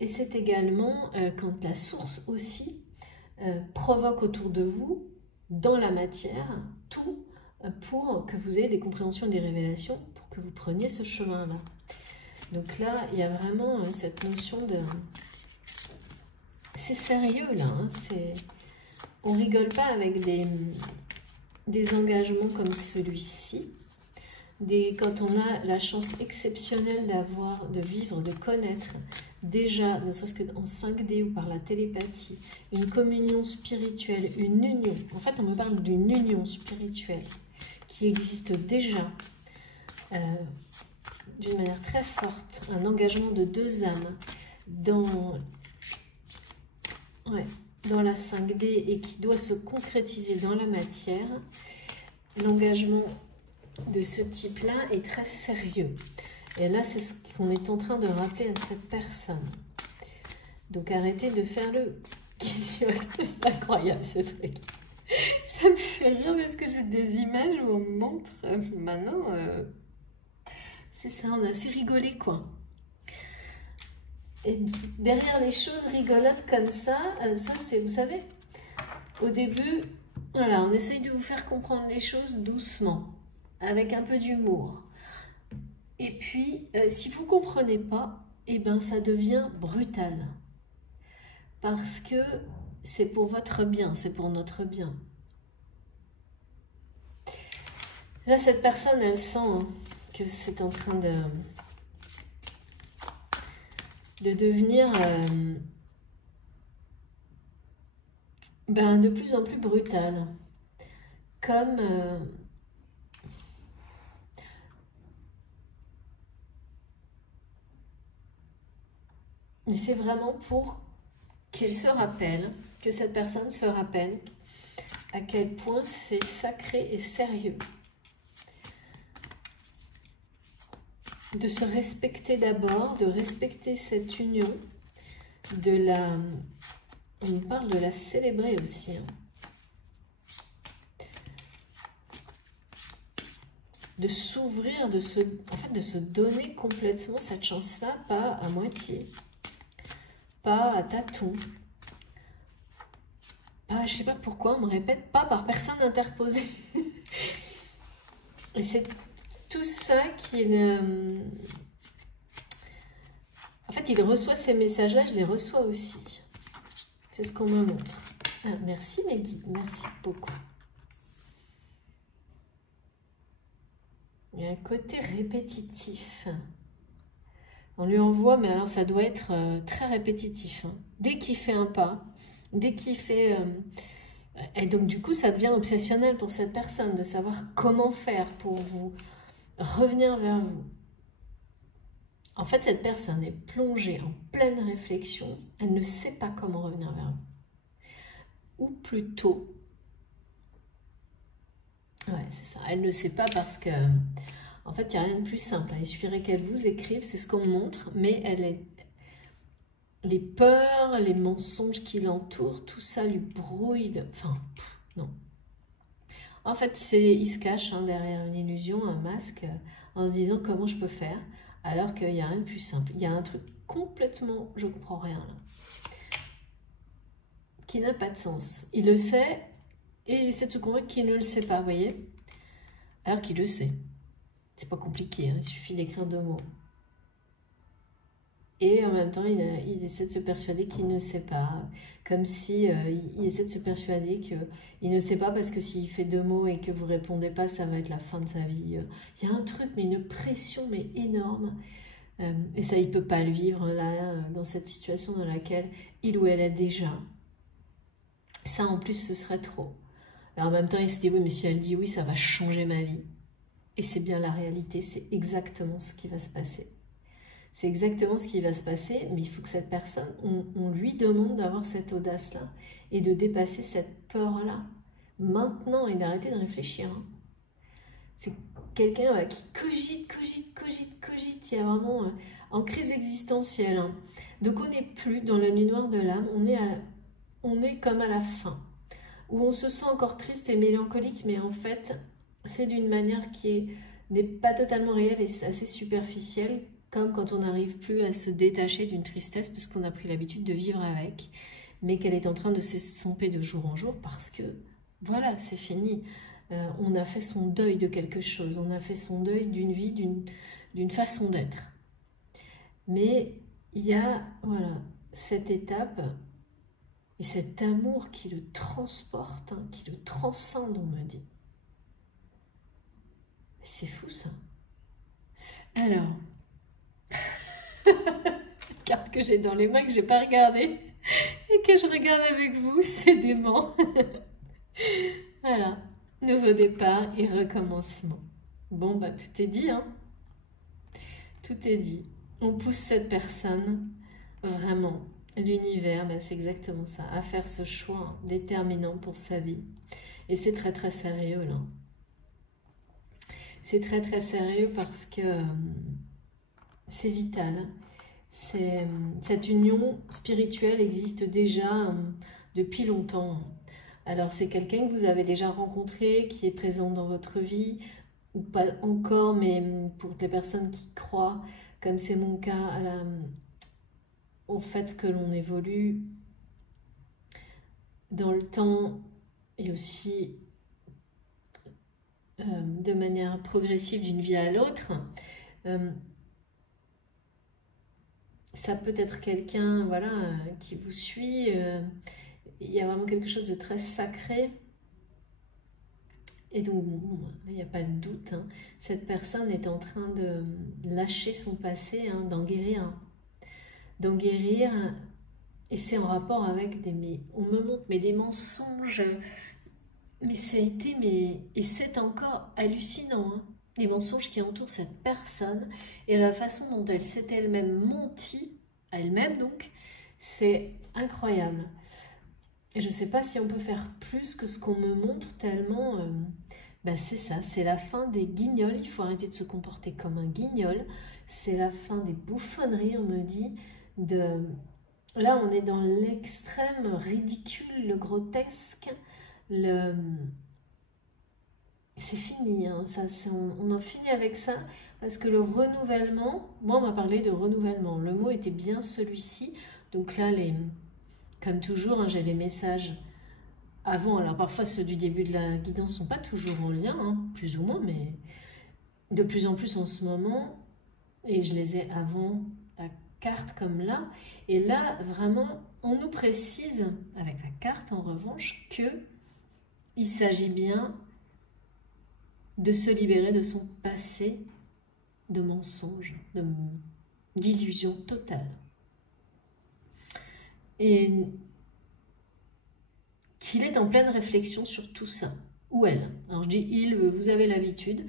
Et c'est également quand la source aussi provoque autour de vous, dans la matière, tout pour que vous ayez des compréhensions, des révélations, pour que vous preniez ce chemin-là. Donc là, il y a vraiment cette notion de... C'est sérieux là, hein, on rigole pas avec des engagements comme celui-ci. Quand on a la chance exceptionnelle de vivre, de connaître déjà, ne serait-ce qu'en 5D ou par la télépathie, une communion spirituelle, une union. En fait, on me parle d'une union spirituelle qui existe déjà d'une manière très forte, un engagement de deux âmes dans la 5D et qui doit se concrétiser dans la matière. L'engagement de ce type-là est très sérieux. Et là, c'est ce qu'on est en train de rappeler à cette personne. Donc, arrêtez de faire le guignol. C'est incroyable, ce truc. Ça me fait rire parce que j'ai des images où on me montre maintenant. C'est ça, on a assez rigolé, quoi. Et derrière les choses rigolotes comme ça, ça c'est, vous savez, au début, voilà, on essaye de vous faire comprendre les choses doucement, avec un peu d'humour. Et puis, si vous ne comprenez pas, eh ben, ça devient brutal. Parce que c'est pour votre bien, c'est pour notre bien. Là, cette personne, elle sent que c'est en train de devenir ben, de plus en plus brutal. Comme... c'est vraiment pour qu'il se rappelle, que cette personne se rappelle à quel point c'est sacré et sérieux. De se respecter d'abord, de respecter cette union, de la... On parle de la célébrer aussi. Hein. De s'ouvrir, en fait, de se donner complètement cette chance-là, pas à moitié, pas à tâtons, pas, je sais pas pourquoi, on me répète, pas par personne interposée. Et c'est tout ça qu'il... En fait, il reçoit ces messages-là, je les reçois aussi. C'est ce qu'on me montre. Ah, merci mes guides, merci beaucoup. Il y a un côté répétitif. On lui envoie, mais alors ça doit être très répétitif. Hein. Dès qu'il fait un pas, dès qu'il fait... et donc du coup, ça devient obsessionnel pour cette personne de savoir comment faire pour vous revenir vers vous. En fait, cette personne est plongée en pleine réflexion. Elle ne sait pas comment revenir vers vous. Ou plutôt... Ouais, c'est ça. Elle ne sait pas parce que... En fait, il n'y a rien de plus simple. Hein. Il suffirait qu'elle vous écrive, c'est ce qu'on montre, mais elle est... Les peurs, les mensonges qui l'entourent, tout ça lui brouille de... Enfin, non. En fait, il se cache hein, derrière une illusion, un masque, en se disant comment je peux faire, alors qu'il n'y a rien de plus simple. Il y a un truc complètement, je ne comprends rien là, qui n'a pas de sens. Il le sait et il essaie de se convaincre qu'il ne le sait pas, vous voyez, alors qu'il le sait. C'est pas compliqué, hein, il suffit d'écrire 2 mots. Et en même temps, il essaie de se persuader qu'il ne sait pas. Comme si il essaie de se persuader qu'il ne sait pas parce que s'il fait 2 mots et que vous ne répondez pas, ça va être la fin de sa vie. Il y a un truc, mais une pression mais énorme. Et ça, il ne peut pas le vivre là, dans cette situation dans laquelle il ou elle est déjà. Ça, en plus, ce serait trop. Et en même temps, il se dit, oui, mais si elle dit oui, ça va changer ma vie. Et c'est bien la réalité, c'est exactement ce qui va se passer. C'est exactement ce qui va se passer, mais il faut que cette personne, on lui demande d'avoir cette audace-là et de dépasser cette peur-là maintenant et d'arrêter de réfléchir. Hein. C'est quelqu'un voilà, qui cogite. Il y a vraiment en crise existentielle. Hein. Donc on n'est plus dans la nuit noire de l'âme, on est comme à la fin, où on se sent encore triste et mélancolique, mais en fait, c'est d'une manière qui n'est pas totalement réelle et c'est assez superficielle, comme quand on n'arrive plus à se détacher d'une tristesse parce qu'on a pris l'habitude de vivre avec, mais qu'elle est en train de s'estomper de jour en jour parce que, voilà, c'est fini. On a fait son deuil de quelque chose, on a fait son deuil d'une vie, d'une façon d'être. Mais il y a, voilà, cette étape et cet amour qui le transporte, hein, qui le transcende, on me dit. C'est fou, ça. Alors... carte que j'ai dans les mains que j'ai pas regardée et que je regarde avec vous, c'est dément. Voilà, nouveau départ et recommencement. Bon, bah tout est dit, hein. Tout est dit. On pousse cette personne, vraiment, l'univers, bah, c'est exactement ça, à faire ce choix déterminant pour sa vie. Et c'est très très sérieux, là. C'est très très sérieux parce que c'est vital. Cette union spirituelle existe déjà depuis longtemps. Alors c'est quelqu'un que vous avez déjà rencontré, qui est présent dans votre vie, ou pas encore, mais pour les personnes qui croient, comme c'est mon cas, au fait que l'on évolue dans le temps et aussi de manière progressive d'une vie à l'autre. Ça peut être quelqu'un voilà, qui vous suit. Il y a vraiment quelque chose de très sacré. Et donc, bon, il n'y a pas de doute. Hein. Cette personne est en train de lâcher son passé, hein, d'en guérir. D'en guérir Et c'est en rapport avec on me montre des mensonges, mais ça a été, et c'est encore hallucinant, hein, les mensonges qui entourent cette personne et la façon dont elle s'est elle-même mentie, elle-même donc, c'est incroyable. Et je ne sais pas si on peut faire plus que ce qu'on me montre tellement, c'est ça, c'est la fin des guignols, il faut arrêter de se comporter comme un guignol, c'est la fin des bouffonneries, on me dit, là on est dans l'extrême ridicule, le grotesque, c'est fini, hein, on en finit avec ça, parce que le renouvellement, moi on m'a parlé de renouvellement, le mot était bien celui-ci, donc là comme toujours, hein, j'ai les messages avant, alors parfois ceux du début de la guidance ne sont pas toujours en lien, hein, plus ou moins, mais de plus en plus en ce moment, et je les ai avant la carte comme là, et là vraiment on nous précise avec la carte en revanche que il s'agit bien de se libérer de son passé de mensonges, d'illusions totales. Et qu'il est en pleine réflexion sur tout ça, ou elle. Alors je dis il, vous avez l'habitude,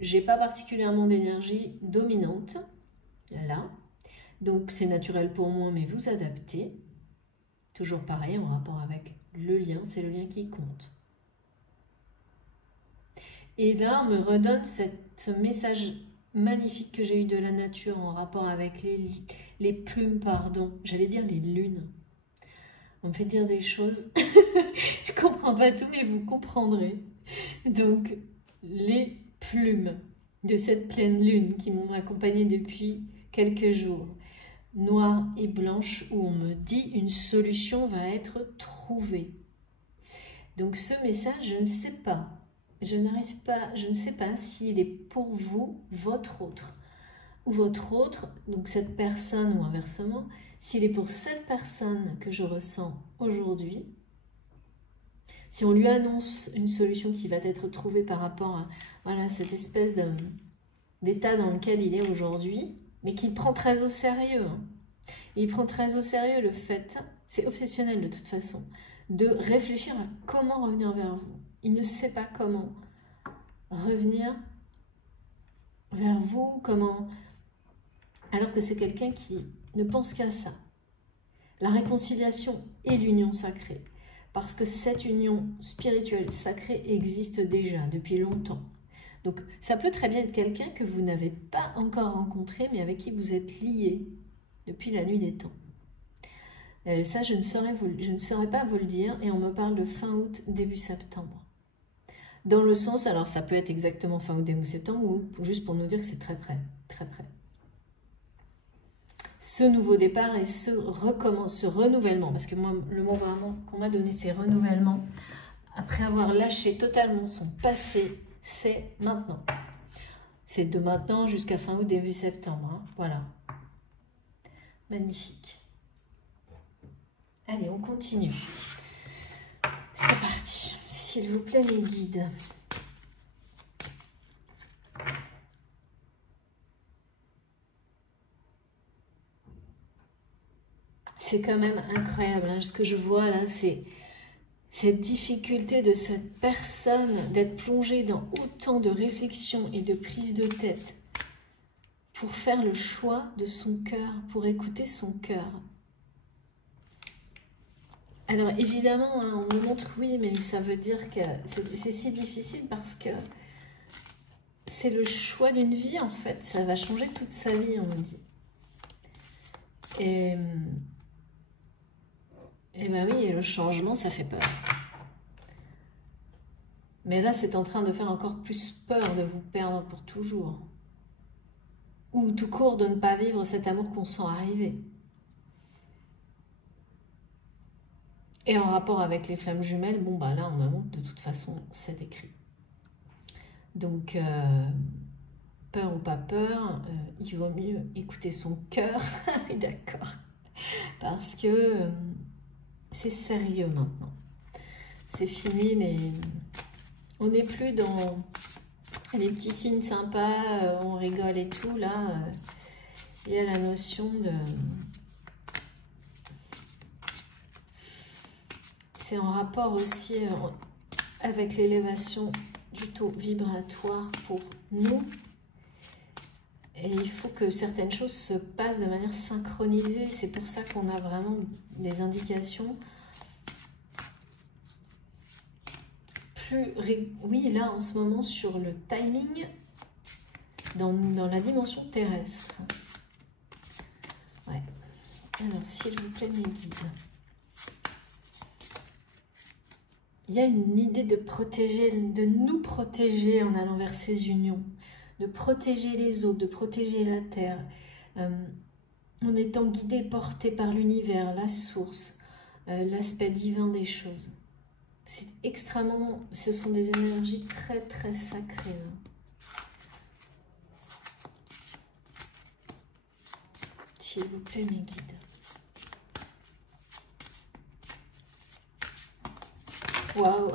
j'ai pas particulièrement d'énergie dominante, là, donc c'est naturel pour moi, mais vous adaptez, toujours pareil, en rapport avec le lien, c'est le lien qui compte. Et là, on me redonne ce message magnifique que j'ai eu de la nature en rapport avec les plumes, pardon, j'allais dire les lunes. On me fait dire des choses, je comprends pas tout, mais vous comprendrez. Donc, les plumes de cette pleine lune qui m'ont accompagnée depuis quelques jours, noire et blanche, où on me dit une solution va être trouvée. Donc ce message, je ne sais pas, je ne sais pas s'il est pour vous, votre autre, ou votre autre, donc cette personne ou inversement, s'il est pour cette personne que je ressens aujourd'hui, si on lui annonce une solution qui va être trouvée par rapport à voilà, cette espèce d'état dans lequel il est aujourd'hui, mais qu'il prend très au sérieux. Hein. Il prend très au sérieux le fait, c'est obsessionnel de toute façon, de réfléchir à comment revenir vers vous. Il ne sait pas comment revenir vers vous, comment... Alors que c'est quelqu'un qui ne pense qu'à ça. La réconciliation et l'union sacrée. Parce que cette union spirituelle sacrée existe déjà depuis longtemps. Donc ça peut très bien être quelqu'un que vous n'avez pas encore rencontré, mais avec qui vous êtes lié depuis la nuit des temps. Ça, je ne saurais pas vous le dire, et on me parle de fin août, début septembre. Dans le sens, alors ça peut être exactement fin août, début septembre, ou juste pour nous dire que c'est très près, très près. Ce nouveau départ et ce renouvellement, parce que moi, le mot vraiment qu'on m'a donné, c'est renouvellement, après avoir lâché totalement son passé, c'est maintenant. C'est de maintenant jusqu'à fin août, début septembre, hein, voilà. Magnifique. Allez, on continue. C'est parti. S'il vous plaît, mes guides. C'est quand même incroyable, hein, ce que je vois là, c'est cette difficulté de cette personne d'être plongée dans autant de réflexions et de prises de tête pour faire le choix de son cœur, pour écouter son cœur. Alors évidemment, hein, on me montre oui, mais ça veut dire que c'est si difficile parce que c'est le choix d'une vie en fait. Ça va changer toute sa vie, on me dit. Et ben oui, le changement, ça fait peur. Mais là, c'est en train de faire encore plus peur de vous perdre pour toujours. Ou tout court de ne pas vivre cet amour qu'on sent arriver. Et en rapport avec les flammes jumelles, bon bah là on me montre de toute façon c'est écrit. Donc peur ou pas peur, il vaut mieux écouter son cœur, oui d'accord, parce que c'est sérieux maintenant. C'est fini, on n'est plus dans les petits signes sympas, on rigole et tout, là il y a la notion de... c'est en rapport aussi avec l'élévation du taux vibratoire pour nous. Et il faut que certaines choses se passent de manière synchronisée. C'est pour ça qu'on a vraiment des indications. Oui, là, en ce moment, sur le timing, dans la dimension terrestre. Ouais. Alors, s'il vous plaît, mes guides. Il y a une idée de protéger, de nous protéger en allant vers ces unions, de protéger les autres, de protéger la terre, en étant guidé et porté par l'univers, la source, l'aspect divin des choses. C'est extrêmement, ce sont des énergies très très sacrées. S'il vous plaît, mes guides. Waouh,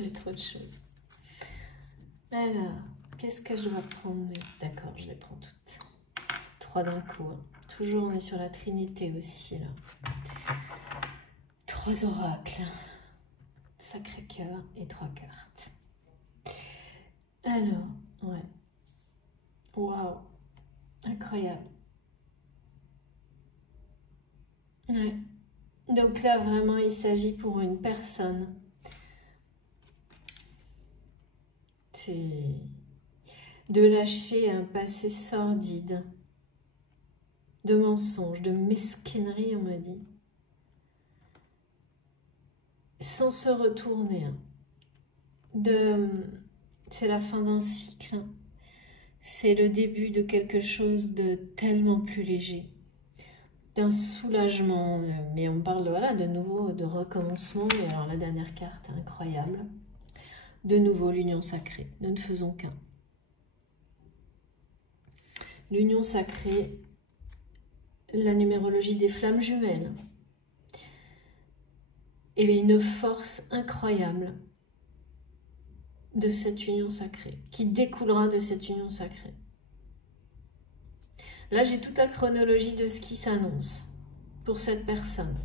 j'ai trop de choses. Alors, qu'est-ce que je dois prendre? D'accord, je les prends toutes. 3 d'un coup. Hein. Toujours, on est sur la Trinité aussi, là. 3 oracles. Sacré-Cœur et 3 cartes. Alors, ouais. Waouh, incroyable. Ouais. Donc là, vraiment, il s'agit pour une personne. C'est de lâcher un passé sordide, de mensonges, de mesquinerie, on me dit, sans se retourner. C'est la fin d'un cycle, c'est le début de quelque chose de tellement plus léger, d'un soulagement, mais on parle voilà, de nouveau de recommencement. Et alors la dernière carte, incroyable. De nouveau, l'union sacrée. Nous ne faisons qu'un. L'union sacrée, la numérologie des flammes jumelles. Et une force incroyable de cette union sacrée, qui découlera de cette union sacrée. Là, j'ai toute la chronologie de ce qui s'annonce pour cette personne.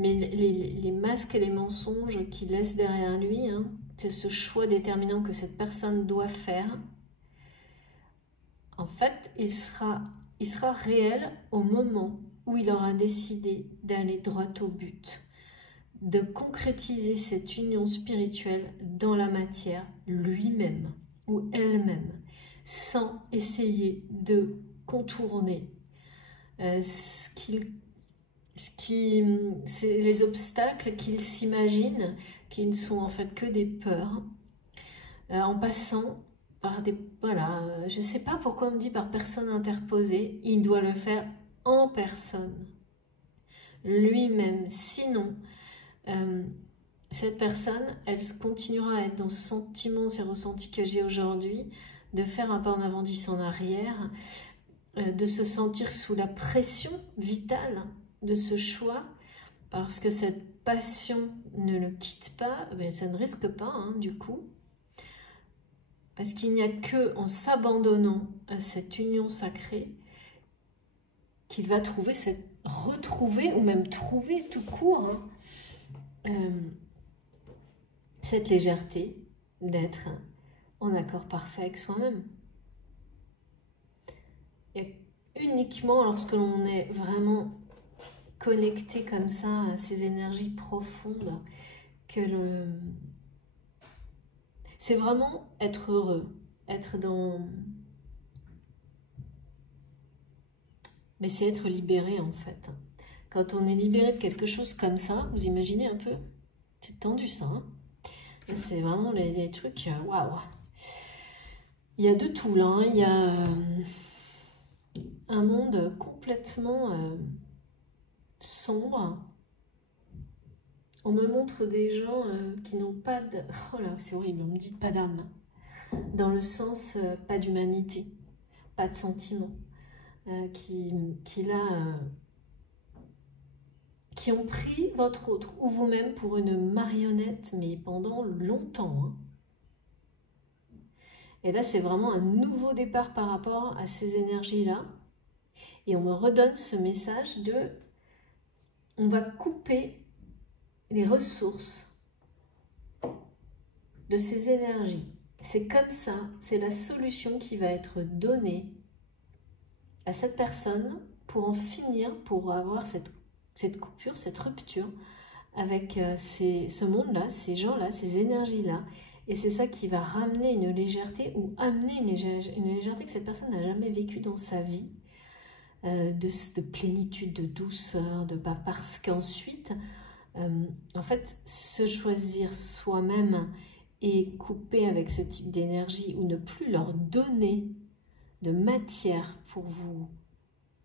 Mais les masques et les mensonges qu'il laisse derrière lui, hein, c'est ce choix déterminant que cette personne doit faire. En fait, il sera réel au moment où il aura décidé d'aller droit au but, de concrétiser cette union spirituelle dans la matière lui-même ou elle-même, sans essayer de contourner c'est les obstacles qu'il s'imagine, qui ne sont en fait que des peurs, en passant par des... Voilà, je ne sais pas pourquoi on me dit par personne interposée, il doit le faire en personne, lui-même. Sinon, cette personne, elle continuera à être dans ce sentiment, ces ressentis que j'ai aujourd'hui, de faire un pas en avant, 10 en arrière, de se sentir sous la pression vitale de ce choix, parce que cette passion ne le quitte pas, mais ça ne risque pas, hein, du coup, parce qu'il n'y a que en s'abandonnant à cette union sacrée qu'il va retrouver, ou même trouver tout court, hein, cette légèreté d'être en accord parfait avec soi-même. Et uniquement lorsque l'on est vraiment connecté comme ça à ces énergies profondes, que c'est vraiment être heureux, être dans... Mais c'est être libéré en fait. Quand on est libéré de quelque chose comme ça, vous imaginez un peu? C'est tendu ça, hein? C'est vraiment les trucs, waouh! Il y a de tout là, hein. Il y a un monde complètement sombre. On me montre des gens qui n'ont pas de... Oh là, c'est horrible, on me dit pas d'âme. Dans le sens, pas d'humanité, pas de sentiment. Qui ont pris votre autre ou vous-même pour une marionnette, mais pendant longtemps. Hein. Et là, c'est vraiment un nouveau départ par rapport à ces énergies-là. Et on me redonne ce message de... On va couper les ressources de ces énergies. C'est comme ça, c'est la solution qui va être donnée à cette personne pour en finir, pour avoir cette coupure, cette rupture avec ce monde-là, ces gens-là, ces énergies-là. Et c'est ça qui va ramener une légèreté ou amener une légèreté que cette personne n'a jamais vécue dans sa vie, de plénitude, de douceur, parce qu'ensuite, en fait, se choisir soi-même et couper avec ce type d'énergie ou ne plus leur donner de matière pour vous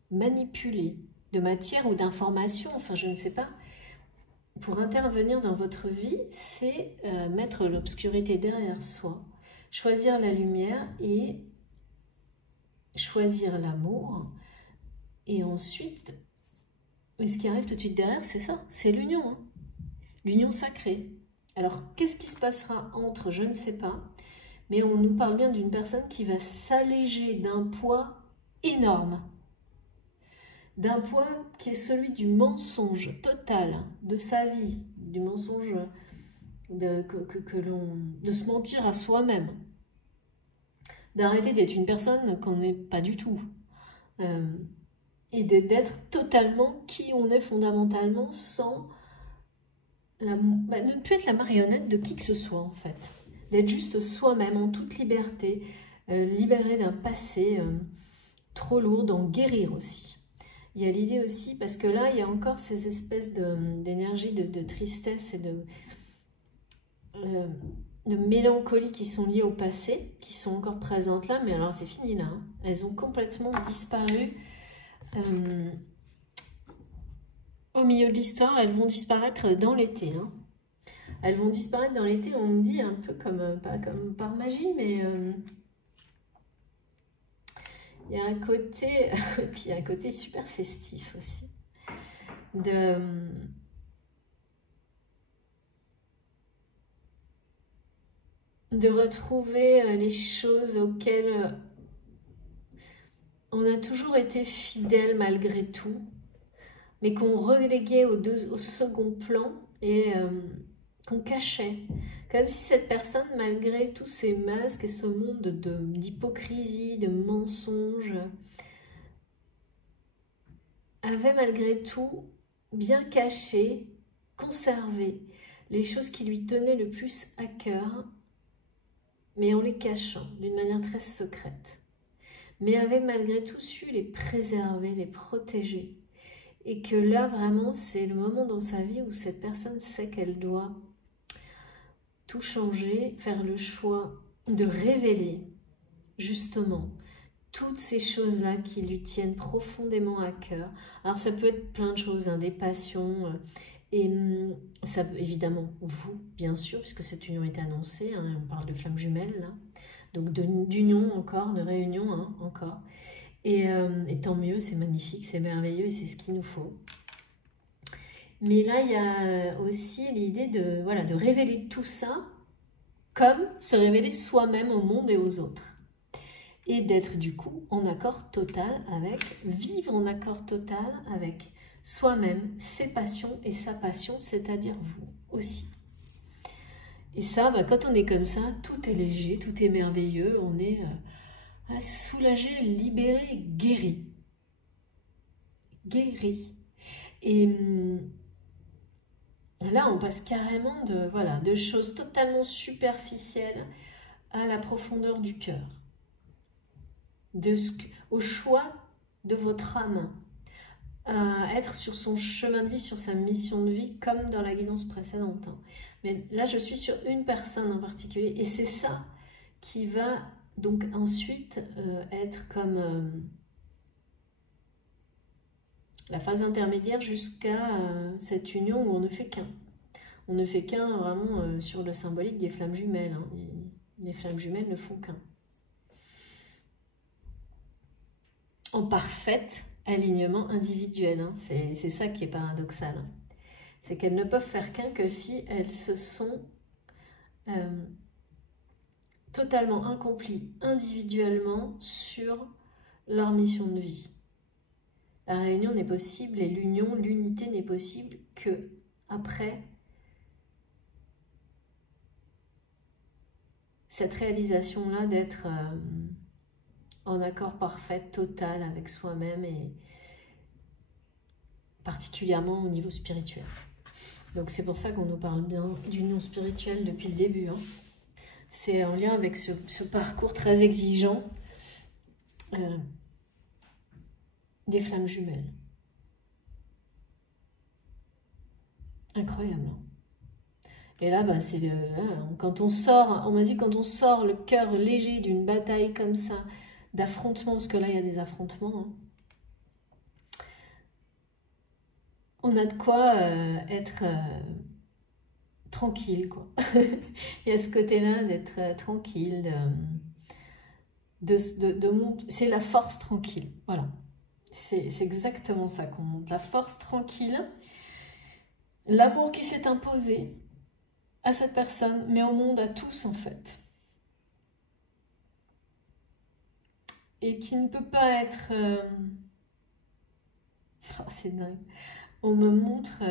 manipuler, de matière ou d'information, enfin je ne sais pas, pour intervenir dans votre vie, c'est mettre l'obscurité derrière soi, choisir la lumière et choisir l'amour. Et ensuite, mais ce qui arrive tout de suite derrière, c'est ça, c'est l'union, hein, l'union sacrée. Alors, qu'est-ce qui se passera entre, je ne sais pas, mais on nous parle bien d'une personne qui va s'alléger d'un poids énorme. D'un poids qui est celui du mensonge total de sa vie, du mensonge de se mentir à soi-même. D'arrêter d'être une personne qu'on n'est pas du tout. Et d'être totalement qui on est fondamentalement sans... ne plus être la marionnette de qui que ce soit en fait. D'être juste soi-même en toute liberté, libéré d'un passé trop lourd, d'en guérir aussi. Il y a l'idée aussi, parce que là il y a encore ces espèces d'énergie de tristesse et de mélancolie qui sont liées au passé, qui sont encore présentes là, mais alors c'est fini là, hein. Elles ont complètement disparu. Au milieu de l'histoire, elles vont disparaître dans l'été. Hein. Elles vont disparaître dans l'été, on me dit un peu comme, pas comme par magie, mais il y a un côté, puis il y a un côté super festif aussi, de retrouver les choses auxquelles on a toujours été fidèle malgré tout, mais qu'on reléguait au second plan et qu'on cachait. Comme si cette personne, malgré tous ces masques et ce monde d'hypocrisie, de mensonges, avait malgré tout bien caché, conservé les choses qui lui tenaient le plus à cœur, mais en les cachant d'une manière très secrète. Mais avait malgré tout su les préserver, les protéger. Et que là, vraiment, c'est le moment dans sa vie où cette personne sait qu'elle doit tout changer, faire le choix de révéler, justement, toutes ces choses-là qui lui tiennent profondément à cœur. Alors, ça peut être plein de choses, hein, des passions, et ça, évidemment, vous, bien sûr, puisque cette union est annoncée, hein, on parle de flammes jumelles, là, donc d'union encore, de réunion, hein, encore. Et tant mieux, c'est magnifique, c'est merveilleux et c'est ce qu'il nous faut. Mais là, il y a aussi l'idée de révéler tout ça comme se révéler soi-même au monde et aux autres. Et d'être du coup en accord total avec, vivre en accord total avec soi-même, ses passions et sa passion, c'est-à-dire vous aussi. Et ça, quand on est comme ça, tout est léger, tout est merveilleux, on est... soulagé, libéré, guéri. Guéri. Et là, on passe carrément de choses totalement superficielles à la profondeur du cœur. Au choix de votre âme, à être sur son chemin de vie, sur sa mission de vie, comme dans la guidance précédente. Mais là, je suis sur une personne en particulier, et c'est ça qui va... Donc ensuite, être comme la phase intermédiaire jusqu'à cette union où on ne fait qu'un. On ne fait qu'un vraiment sur le symbolique des flammes jumelles. Hein. Les flammes jumelles ne font qu'un. En parfait alignement individuel. Hein. C'est ça qui est paradoxal. Hein. C'est qu'elles ne peuvent faire qu'un que si elles se sont... totalement accomplis individuellement sur leur mission de vie. La réunion n'est possible et l'union, l'unité n'est possible que après cette réalisation-là d'être en accord parfait, total avec soi-même et particulièrement au niveau spirituel. Donc c'est pour ça qu'on nous parle bien d'union spirituelle depuis le début. Hein. C'est en lien avec ce parcours très exigeant des flammes jumelles. Incroyable. Hein. Et là, bah, c'est quand on sort, on m'a dit quand on sort le cœur léger d'une bataille comme ça, d'affrontements, parce que là il y a des affrontements, hein, on a de quoi être tranquille, quoi. Il y a ce côté-là d'être tranquille, c'est la force tranquille, voilà. C'est exactement ça qu'on monte, la force tranquille, l'amour qui s'est imposé à cette personne, mais au monde, à tous en fait. Et qui ne peut pas être... Oh, c'est dingue. On me montre...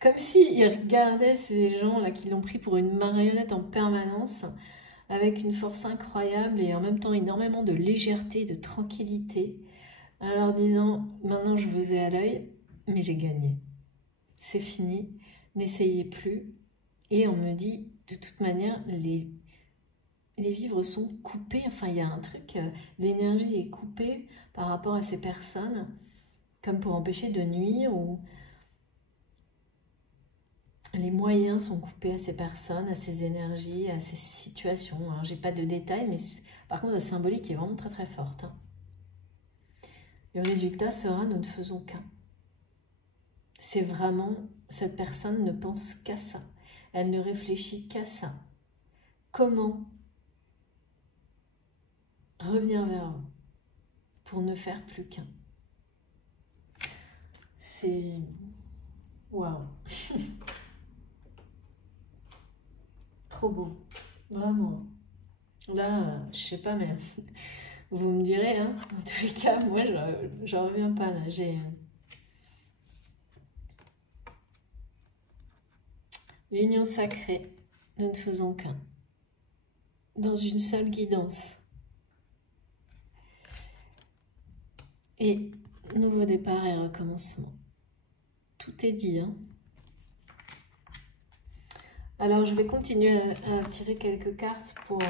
Comme s'il regardait ces gens-là qui l'ont pris pour une marionnette en permanence, avec une force incroyable et en même temps énormément de légèreté, de tranquillité, en leur disant « Maintenant je vous ai à l'œil, mais j'ai gagné. C'est fini, n'essayez plus. » Et on me dit « De toute manière, les vivres sont coupés. » Enfin, il y a un truc, l'énergie est coupée par rapport à ces personnes, comme pour empêcher de nuire ou... Les moyens sont coupés à ces personnes, à ces énergies, à ces situations. Alors, j'ai pas de détails, mais par contre, la symbolique est vraiment très très forte. Hein. Le résultat sera, nous ne faisons qu'un. C'est vraiment, cette personne ne pense qu'à ça. Elle ne réfléchit qu'à ça. Comment revenir vers eux pour ne faire plus qu'un. C'est... Waouh. Trop beau, vraiment. Là, je sais pas, mais vous me direz, hein, en tous les cas, moi, je reviens pas là. J'ai l'union sacrée, nous ne faisons qu'un, dans une seule guidance. Et nouveau départ et recommencement. Tout est dit, hein. Alors, je vais continuer à tirer quelques cartes pour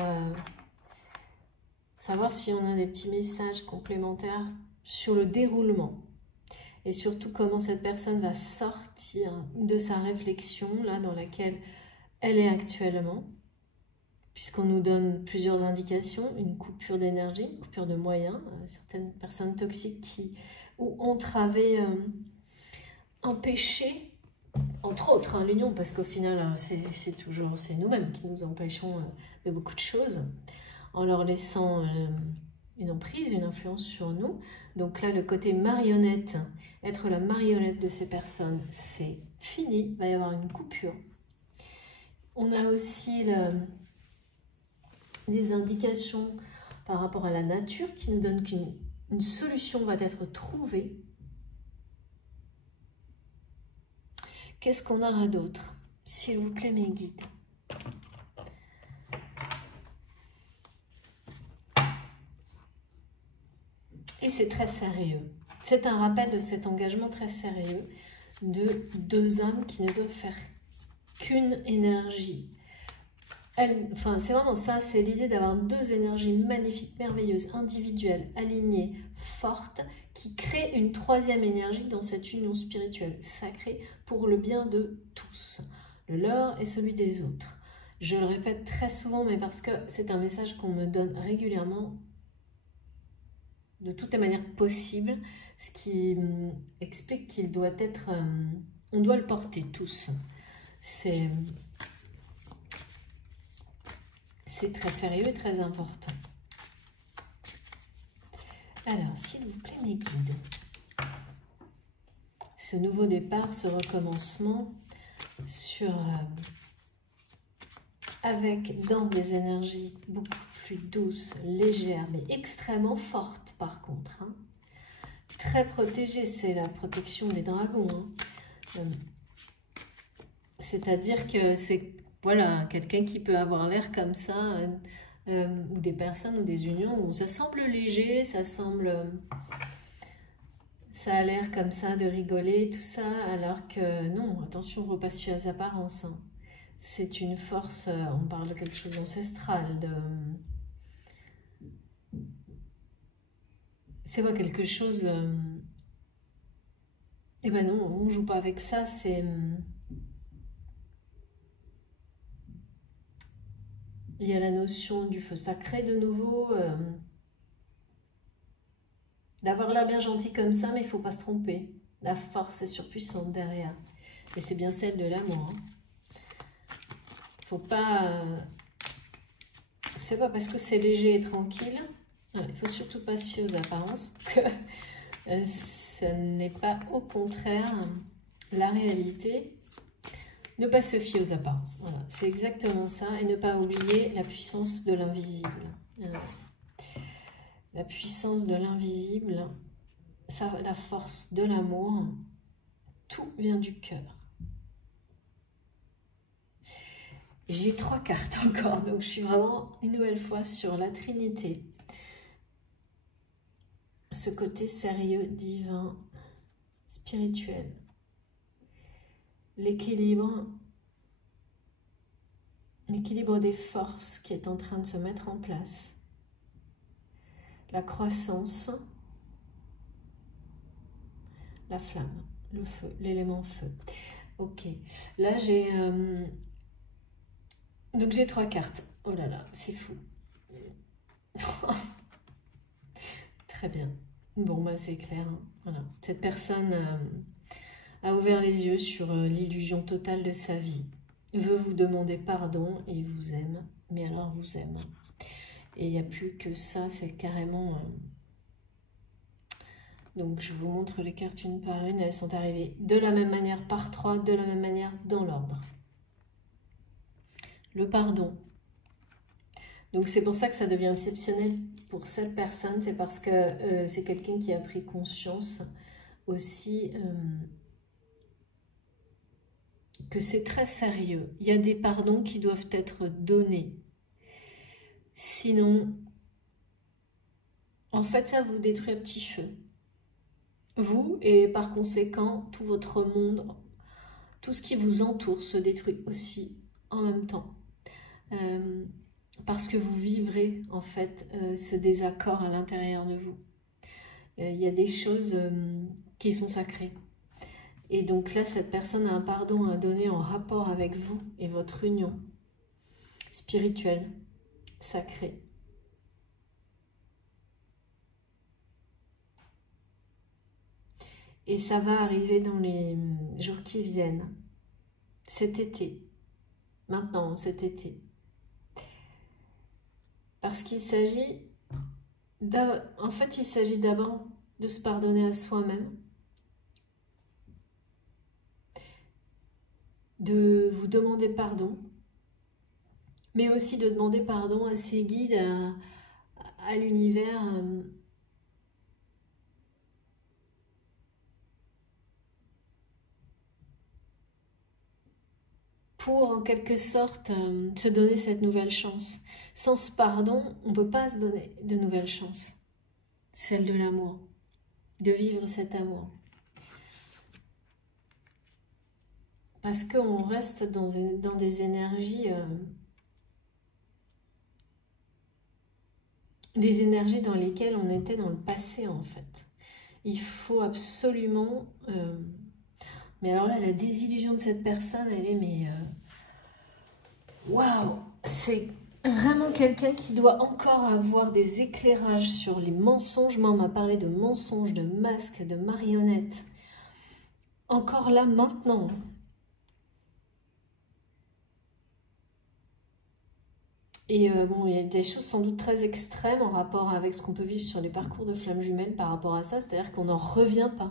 savoir si on a des petits messages complémentaires sur le déroulement. Et surtout, comment cette personne va sortir de sa réflexion, là, dans laquelle elle est actuellement. Puisqu'on nous donne plusieurs indications, une coupure d'énergie, une coupure de moyens. Certaines personnes toxiques qui ont entravé, empêché... Entre autres, hein, l'union, parce qu'au final, c'est nous-mêmes qui nous empêchons de beaucoup de choses, en leur laissant une emprise, une influence sur nous. Donc là, le côté marionnette, être la marionnette de ces personnes, c'est fini, il va y avoir une coupure. On a aussi des indications par rapport à la nature qui nous donnent qu'une solution va être trouvée. Qu'est-ce qu'on aura d'autre? S'il vous plaît, mes guides. Et c'est très sérieux. C'est un rappel de cet engagement très sérieux de deux âmes qui ne doivent faire qu'une énergie. Enfin, c'est vraiment ça, c'est l'idée d'avoir deux énergies magnifiques, merveilleuses, individuelles, alignées, fortes, qui créent une troisième énergie dans cette union spirituelle sacrée pour le bien de tous, le leur et celui des autres. Je le répète très souvent, mais parce que c'est un message qu'on me donne régulièrement, de toutes les manières possibles, ce qui explique qu'il doit être... on doit le porter tous. C'est très sérieux et très important. Alors, s'il vous plaît, mes guides, ce nouveau départ, ce recommencement avec dans des énergies beaucoup plus douces, légères, mais extrêmement fortes par contre. Hein. Très protégées, c'est la protection des dragons. Hein. C'est-à-dire que c'est voilà, quelqu'un qui peut avoir l'air comme ça, ou des personnes ou des unions où ça semble léger, ça a l'air comme ça de rigoler, tout ça, alors que non, attention, il ne faut pas se fier aux apparences. Hein. C'est une force, on parle de quelque chose d'ancestral, c'est pas quelque chose... Eh ben non, on ne joue pas avec ça, c'est... Il y a la notion du feu sacré de nouveau, d'avoir l'air bien gentil comme ça, mais il ne faut pas se tromper. La force est surpuissante derrière. Et c'est bien celle de l'amour. Hein. Faut pas... c'est pas parce que c'est léger et tranquille. Il ne faut surtout pas se fier aux apparences que ce n'est pas au contraire la réalité. Ne pas se fier aux apparences. Voilà, c'est exactement ça. Et ne pas oublier la puissance de l'invisible. La puissance de l'invisible, la force de l'amour, tout vient du cœur. J'ai 3 cartes encore, donc je suis vraiment une nouvelle fois sur la Trinité. Ce côté sérieux, divin, spirituel. L'équilibre des forces qui est en train de se mettre en place. La croissance, la flamme, le feu, l'élément feu. Ok, là j'ai... donc j'ai 3 cartes. Oh là là, c'est fou. Très bien. Bon, bah c'est clair. Hein. Voilà. Cette personne a ouvert les yeux sur l'illusion totale de sa vie. Veut vous demander pardon et vous aime. Mais alors vous aime. Et il n'y a plus que ça, c'est carrément... Donc je vous montre les cartes une par une. Elles sont arrivées de la même manière par 3, de la même manière dans l'ordre. Le pardon. Donc c'est pour ça que ça devient exceptionnel pour cette personne. C'est parce que c'est quelqu'un qui a pris conscience aussi que c'est très sérieux. Il y a des pardons qui doivent être donnés. Sinon, en fait, ça vous détruit à petit feu. Vous, et par conséquent, tout votre monde, tout ce qui vous entoure se détruit aussi en même temps. Parce que vous vivrez, en fait, ce désaccord à l'intérieur de vous. Il y a des choses qui sont sacrées. Et donc là, cette personne a un pardon à donner en rapport avec vous et votre union spirituelle, sacrée. Et ça va arriver dans les jours qui viennent, cet été, maintenant, cet été. Parce qu'il s'agit, en fait, il s'agit d'abord de se pardonner à soi-même, de vous demander pardon, mais aussi de demander pardon à ses guides, à l'univers, pour en quelque sorte se donner cette nouvelle chance. Sans ce pardon, on ne peut pas se donner de nouvelles chances. Celle de l'amour, de vivre cet amour. Parce qu'on reste dans des énergies, dans lesquelles on était dans le passé en fait. Il faut absolument... mais alors là, la désillusion de cette personne, elle est mais... waouh, c'est vraiment quelqu'un qui doit encore avoir des éclairages sur les mensonges. Moi, on m'a parlé de mensonges, de masques, de marionnettes. Encore là, maintenant. Et bon, il y a des choses sans doute très extrêmes en rapport avec ce qu'on peut vivre sur les parcours de flammes jumelles par rapport à ça. C'est-à-dire qu'on n'en revient pas.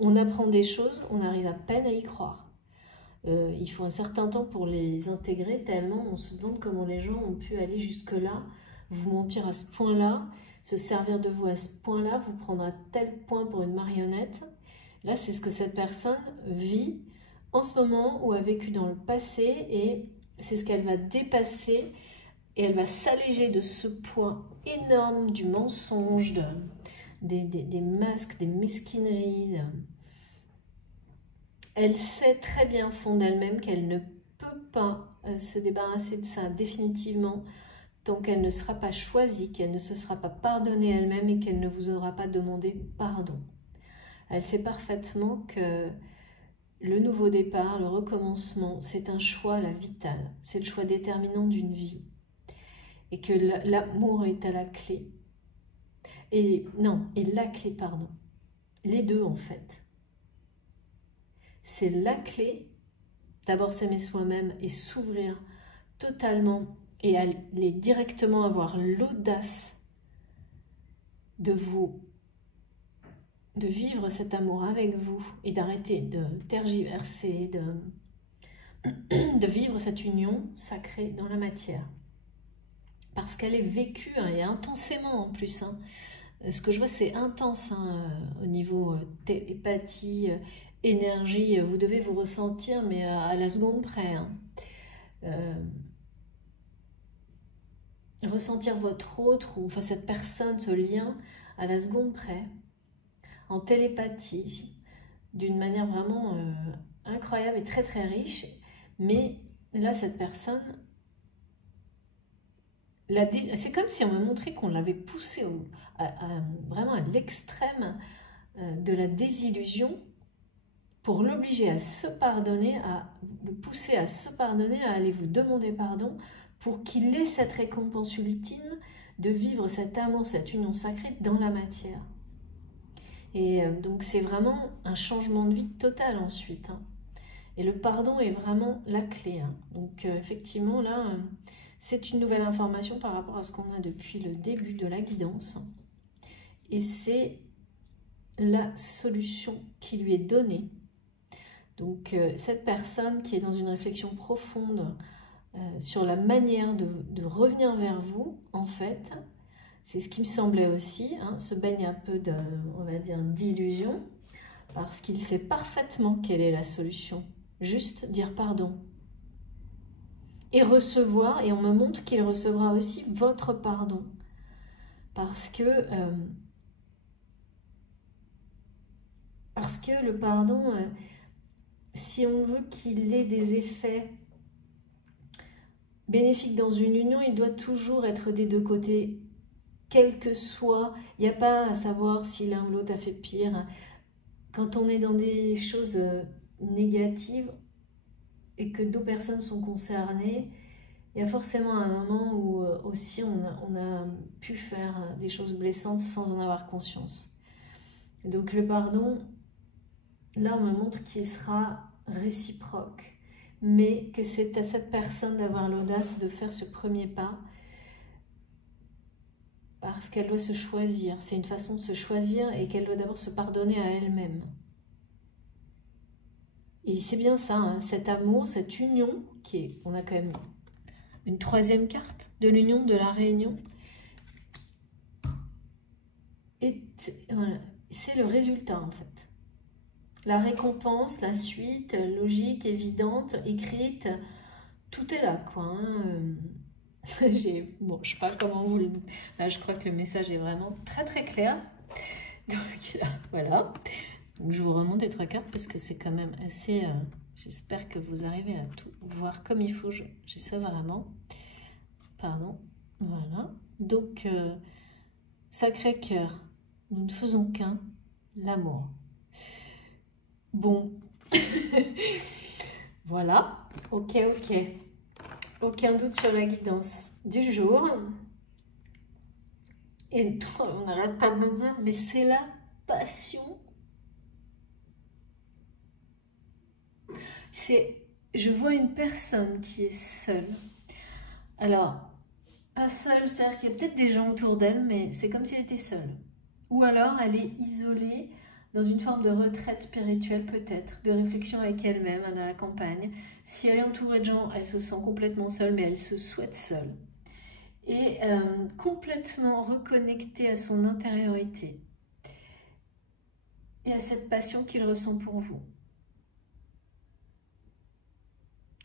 On apprend des choses, on arrive à peine à y croire. Il faut un certain temps pour les intégrer, tellement on se demande comment les gens ont pu aller jusque-là, vous mentir à ce point-là, se servir de vous à ce point-là, vous prendre à tel point pour une marionnette. Là, c'est ce que cette personne vit en ce moment ou a vécu dans le passé, et c'est ce qu'elle va dépasser, et elle va s'alléger de ce poids énorme du mensonge, des masques, des mesquineries. Elle sait très bien au fond d'elle-même qu'elle ne peut pas se débarrasser de ça définitivement tant qu'elle ne sera pas choisie, qu'elle ne se sera pas pardonnée elle-même et qu'elle ne vous aura pas demandé pardon. Elle sait parfaitement que le nouveau départ, le recommencement, c'est un choix vital, c'est le choix déterminant d'une vie. Et que l'amour est à la clé. Et la clé, pardon. Les deux en fait. C'est la clé, d'abord s'aimer soi-même et s'ouvrir totalement et aller directement avoir l'audace de vivre cet amour avec vous et d'arrêter de tergiverser, de vivre cette union sacrée dans la matière. Parce qu'elle est vécue et intensément en plus. Ce que je vois, c'est intense au niveau télépathie, énergie. Vous devez vous ressentir, mais à la seconde près. Ressentir votre autre, ou enfin cette personne, ce lien, à la seconde près, en télépathie, d'une manière vraiment incroyable et très très riche. Mais là, cette personne... C'est comme si on me montrait qu'on l'avait poussé vraiment à l'extrême de la désillusion pour l'obliger à se pardonner, à le pousser à se pardonner, à aller vous demander pardon pour qu'il ait cette récompense ultime de vivre cet amour, cette union sacrée dans la matière. Et donc c'est vraiment un changement de vie total ensuite. Et le pardon est vraiment la clé. Donc effectivement là... c'est une nouvelle information par rapport à ce qu'on a depuis le début de la guidance. Et c'est la solution qui lui est donnée. Donc cette personne qui est dans une réflexion profonde sur la manière de revenir vers vous, en fait, c'est ce qui me semblait aussi, se baigne un peu on va dire, d'illusion, parce qu'il sait parfaitement quelle est la solution. Juste dire pardon. Et recevoir, et on me montre qu'il recevra aussi votre pardon. Parce que le pardon, si on veut qu'il ait des effets bénéfiques dans une union, il doit toujours être des deux côtés, quel que soit. Il n'y a pas à savoir si l'un ou l'autre a fait pire. Quand on est dans des choses négatives et que deux personnes sont concernées, il y a forcément un moment où aussi on a pu faire des choses blessantes sans en avoir conscience. Donc le pardon, là on me montre qu'il sera réciproque, mais que c'est à cette personne d'avoir l'audace de faire ce premier pas, parce qu'elle doit se choisir. C'est une façon de se choisir et qu'elle doit d'abord se pardonner à elle-même. Et c'est bien ça, cet amour, cette union, on a quand même une troisième carte de l'union, de la réunion. Et voilà, c'est le résultat en fait. La récompense, la suite, logique, évidente, écrite, tout est là quoi. Bon, je sais pas comment vous le... Là, je crois que le message est vraiment très très clair. Donc là, voilà. Donc, je vous remonte les trois cartes parce que c'est quand même assez... J'espère que vous arrivez à tout voir comme il faut. J'ai ça vraiment. Pardon. Voilà. Donc, Sacré-Cœur, nous ne faisons qu'un, l'amour. Bon. Voilà. Ok, ok. Aucun doute sur la guidance du jour. Et on n'arrête pas de me dire, mais c'est la passion. Je vois une personne qui est seule. Alors, pas seule, c'est-à-dire qu'il y a peut-être des gens autour d'elle, mais c'est comme si elle était seule. Ou alors, elle est isolée dans une forme de retraite spirituelle peut-être, de réflexion avec elle-même, à la campagne. Si elle est entourée de gens, elle se sent complètement seule, mais elle se souhaite seule. Et complètement reconnectée à son intériorité et à cette passion qu'il ressent pour vous.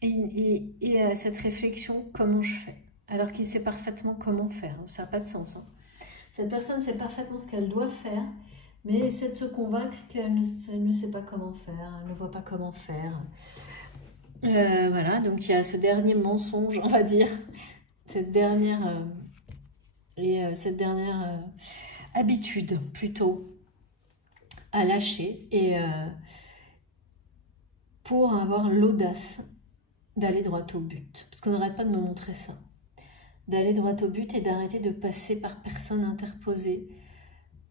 et cette réflexion, comment je fais? Alors qu'il sait parfaitement comment faire. Ça n'a pas de sens. Hein. Cette personne sait parfaitement ce qu'elle doit faire, mais essaie de se convaincre qu'elle ne sait pas comment faire, elle ne voit pas comment faire. Voilà, donc il y a ce dernier mensonge, on va dire, cette dernière habitude plutôt à lâcher et pour avoir l'audace d'aller droit au but. Parce qu'on n'arrête pas de me montrer ça. D'aller droit au but et d'arrêter de passer par personne interposée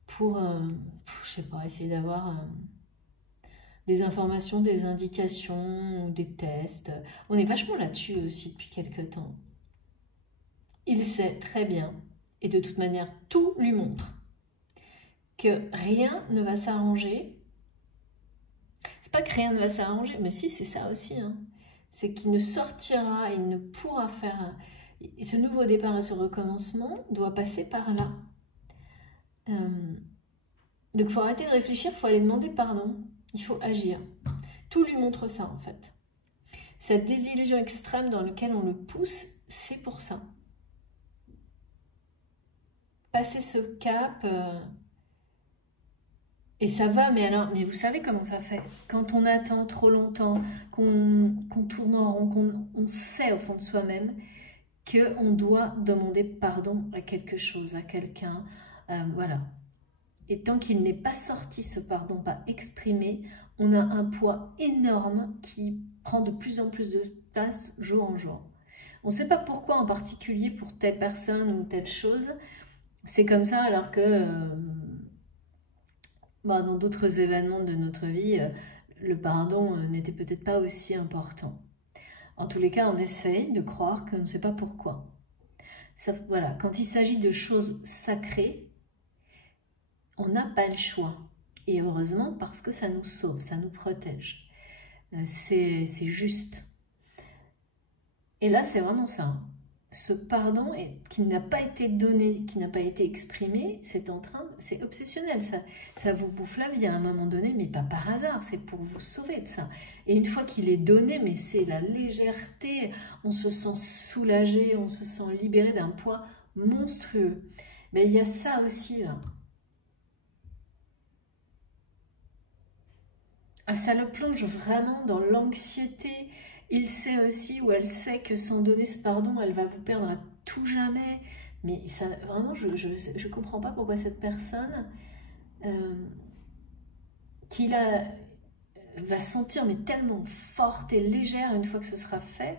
pour, je sais pas, essayer d'avoir des informations, des indications ou des tests. On est vachement là-dessus aussi depuis quelques temps. Il sait très bien, et de toute manière, tout lui montre, que rien ne va s'arranger. C'est pas que rien ne va s'arranger, mais si, c'est ça aussi. Hein. C'est qu'il ne sortira, il ne pourra faire... Et ce nouveau départ et ce recommencement doit passer par là. Donc il faut arrêter de réfléchir, il faut aller demander pardon, il faut agir. Tout lui montre ça en fait. Cette désillusion extrême dans laquelle on le pousse, c'est pour ça. Passer ce cap, et ça va, mais alors, mais vous savez comment ça fait? Quand on attend trop longtemps, qu'on tourne en rond, qu'on sait au fond de soi-même qu'on doit demander pardon à quelque chose, à quelqu'un, voilà. Et tant qu'il n'est pas sorti, ce pardon, pas exprimé, on a un poids énorme qui prend de plus en plus de place jour en jour. On ne sait pas pourquoi en particulier pour telle personne ou telle chose, c'est comme ça alors que dans d'autres événements de notre vie, le pardon n'était peut-être pas aussi important. En tous les cas, on essaye de croire qu'on ne sait pas pourquoi. Ça, voilà, quand il s'agit de choses sacrées, on n'a pas le choix. Et heureusement, parce que ça nous sauve, ça nous protège. C'est juste. Et là, c'est vraiment ça. Hein. Ce pardon qui n'a pas été donné, qui n'a pas été exprimé, c'est obsessionnel. Ça vous bouffe la vie à un moment donné, mais pas par hasard. C'est pour vous sauver de ça. Et une fois qu'il est donné, mais c'est la légèreté. On se sent soulagé, on se sent libéré d'un poids monstrueux. Mais il y a ça aussi là. Ah, ça le plonge vraiment dans l'anxiété. Il sait aussi, ou elle sait que sans donner ce pardon, elle va vous perdre à tout jamais. Mais ça, vraiment, je ne comprends pas pourquoi cette personne va se sentir mais tellement forte et légère une fois que ce sera fait,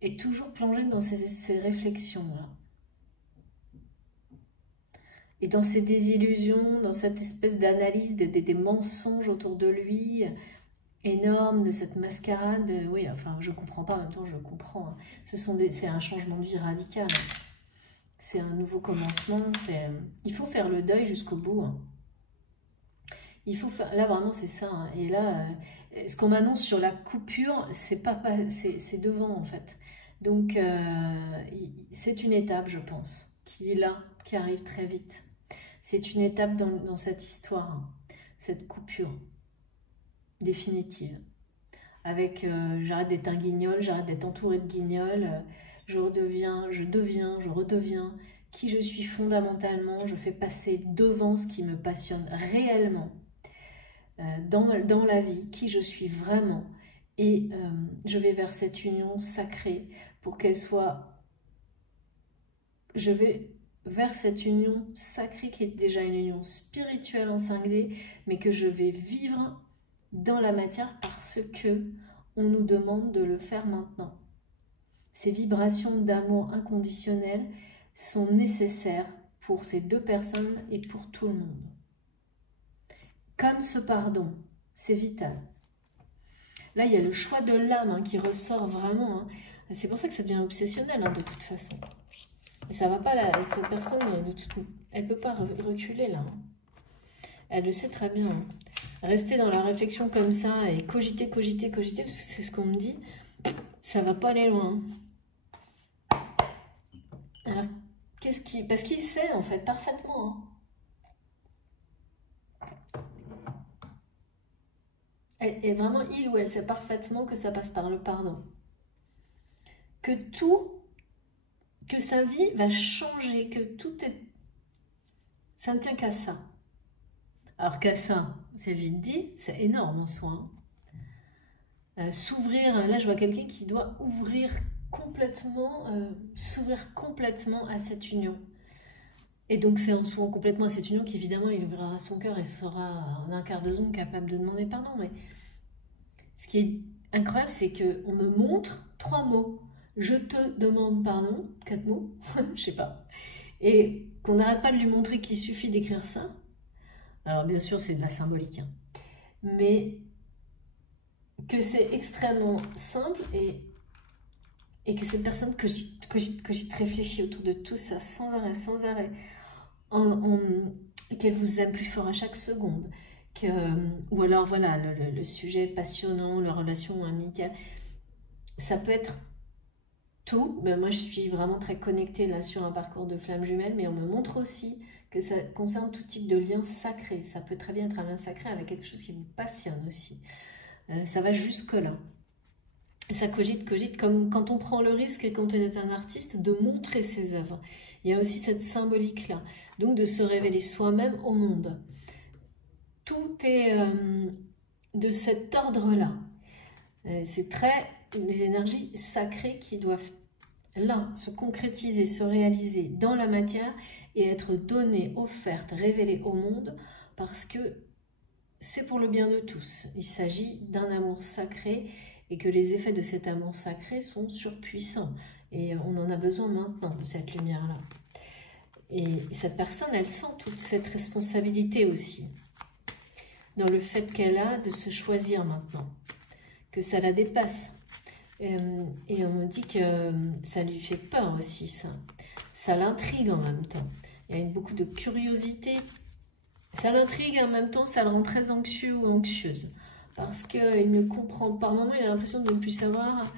et toujours plongée dans ces réflexions-là. Et dans ces désillusions, dans cette espèce d'analyse des mensonges autour de lui, énorme, de cette mascarade. Oui, enfin, je comprends pas, en même temps, je comprends. Hein. C'est un changement de vie radical. Hein. C'est un nouveau commencement. Il faut faire le deuil jusqu'au bout. Hein. Il faut faire, là, vraiment, c'est ça. Hein. Et là, ce qu'on m'annonce sur la coupure, c'est devant, en fait. Donc, c'est une étape, je pense, qui est là, qui arrive très vite. C'est une étape dans cette histoire, hein, cette coupure définitive. Avec j'arrête d'être un guignol, j'arrête d'être entourée de guignols, je redeviens qui je suis fondamentalement, je fais passer devant ce qui me passionne réellement dans la vie, qui je suis vraiment, et je vais vers cette union sacrée pour qu'elle soit... Je vais vers cette union sacrée qui est déjà une union spirituelle en 5D, mais que je vais vivre dans la matière parce que on nous demande de le faire maintenant. Ces vibrations d'amour inconditionnel sont nécessaires pour ces deux personnes et pour tout le monde. Comme ce pardon, c'est vital. Là, il y a le choix de l'âme hein, qui ressort vraiment. Hein. C'est pour ça que ça devient obsessionnel hein, de toute façon. Et ça va pas, cette personne, elle ne peut pas reculer là. Hein. Elle le sait très bien. Hein. Rester dans la réflexion comme ça et cogiter, parce que c'est ce qu'on me dit, ça va pas aller loin. Alors, parce qu'il sait en fait parfaitement. Hein. Et vraiment, il ou elle sait parfaitement que ça passe par le pardon. Que sa vie va changer, que tout est... Ça ne tient qu'à ça. Alors qu'à ça, c'est vite dit, c'est énorme en soi. S'ouvrir, là je vois quelqu'un qui doit s'ouvrir complètement à cette union. Et donc c'est en s'ouvrant complètement à cette union qu'évidemment il ouvrira son cœur et sera en un quart de seconde capable de demander pardon. Mais ce qui est incroyable, c'est qu'on me montre 3 mots. Je te demande pardon, 4 mots, je sais pas. Et qu'on n'arrête pas de lui montrer qu'il suffit d'écrire ça. Alors bien sûr c'est de la symbolique, hein. Mais que c'est extrêmement simple et que cette personne cogite, réfléchit autour de tout ça sans arrêt, qu'elle vous aime plus fort à chaque seconde, ou alors voilà, le sujet passionnant, la relation amicale, ça peut être tout. Ben, moi je suis vraiment très connectée là sur un parcours de flamme jumelle, mais on me montre aussi que ça concerne tout type de lien sacré. Ça peut très bien être un lien sacré avec quelque chose qui vous passionne aussi. Ça va jusque là. Et ça cogite, comme quand on prend le risque, et quand on est un artiste, de montrer ses œuvres. Il y a aussi cette symbolique-là, donc de se révéler soi-même au monde. Tout est de cet ordre-là. C'est des énergies sacrées qui doivent, là, se concrétiser, se réaliser dans la matière et être données, offertes, révélées au monde, parce que c'est pour le bien de tous. Il s'agit d'un amour sacré et que les effets de cet amour sacré sont surpuissants. Et on en a besoin maintenant de cette lumière-là. Et cette personne, elle sent toute cette responsabilité aussi, dans le fait qu'elle a de se choisir maintenant, que ça la dépasse. Et on me dit que ça lui fait peur aussi, ça. Ça l'intrigue en même temps. Il y a beaucoup de curiosité. Ça l'intrigue et en même temps, ça le rend très anxieux ou anxieuse. Parce qu'il ne comprend pas. Par moment, il a l'impression de ne plus savoir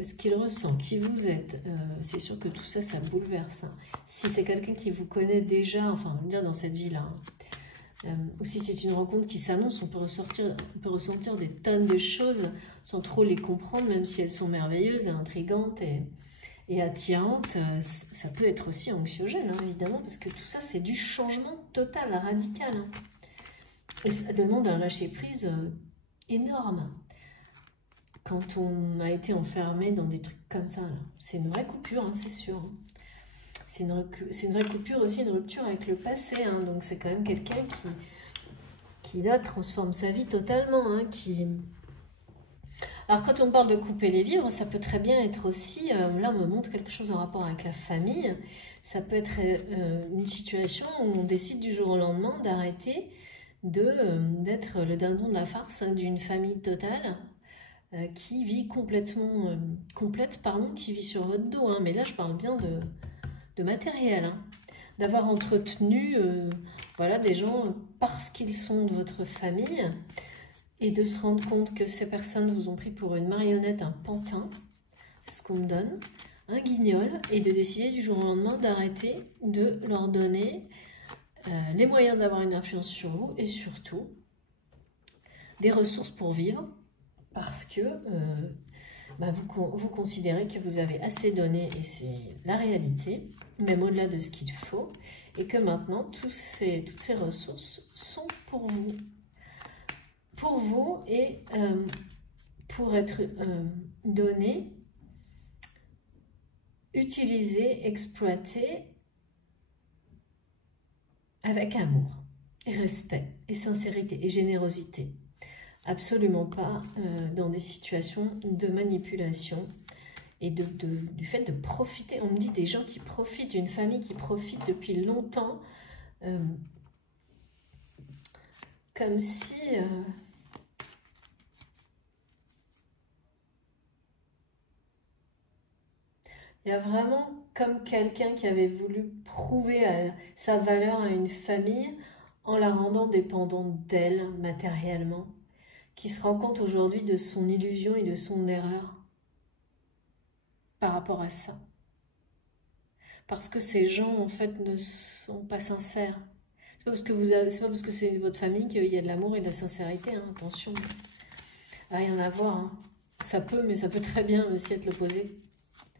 ce qu'il ressent, qui vous êtes. C'est sûr que tout ça, ça bouleverse. Hein. Si c'est quelqu'un qui vous connaît déjà, enfin, on va dire dans cette vie-là, hein. Ou si c'est une rencontre qui s'annonce, on peut ressentir des tonnes de choses sans trop les comprendre, même si elles sont merveilleuses, intrigantes et attirantes. Ça peut être aussi anxiogène, hein, évidemment, parce que tout ça, c'est du changement total, radical. Hein. Et ça demande un lâcher-prise énorme. Quand on a été enfermé dans des trucs comme ça, c'est une vraie coupure, hein, c'est sûr. C'est une vraie coupure aussi, une rupture avec le passé. Hein, donc c'est quand même quelqu'un qui là transforme sa vie totalement. Hein, Alors quand on parle de couper les vivres, ça peut très bien être aussi, là on me montre quelque chose en rapport avec la famille. Ça peut être une situation où on décide du jour au lendemain d'arrêter d'être le dindon de la farce d'une famille totale. Qui vit qui vit sur votre dos. Hein. Mais là, je parle bien de matériel. Hein. D'avoir entretenu voilà, des gens parce qu'ils sont de votre famille et de se rendre compte que ces personnes vous ont pris pour une marionnette, un pantin, c'est ce qu'on me donne, un guignol, et de décider du jour au lendemain d'arrêter de leur donner les moyens d'avoir une influence sur vous et surtout des ressources pour vivre. Parce que vous considérez que vous avez assez donné, et c'est la réalité, même au-delà de ce qu'il faut, et que maintenant, toutes ces ressources sont pour vous. Pour vous et pour être données, utilisées, exploitées avec amour, et respect, et sincérité, et générosité. Absolument pas dans des situations de manipulation et du fait de profiter. On me dit des gens qui profitent, une famille qui profite depuis longtemps, comme si... il y a vraiment comme quelqu'un qui avait voulu prouver sa valeur à une famille en la rendant dépendante d'elle matériellement, qui se rend compte aujourd'hui de son illusion et de son erreur par rapport à ça. Parce que ces gens, en fait, ne sont pas sincères. C'est pas parce que c'est votre famille qu'il y a de l'amour et de la sincérité, hein, attention. Rien à voir, hein. Ça peut, mais ça peut très bien aussi être l'opposé.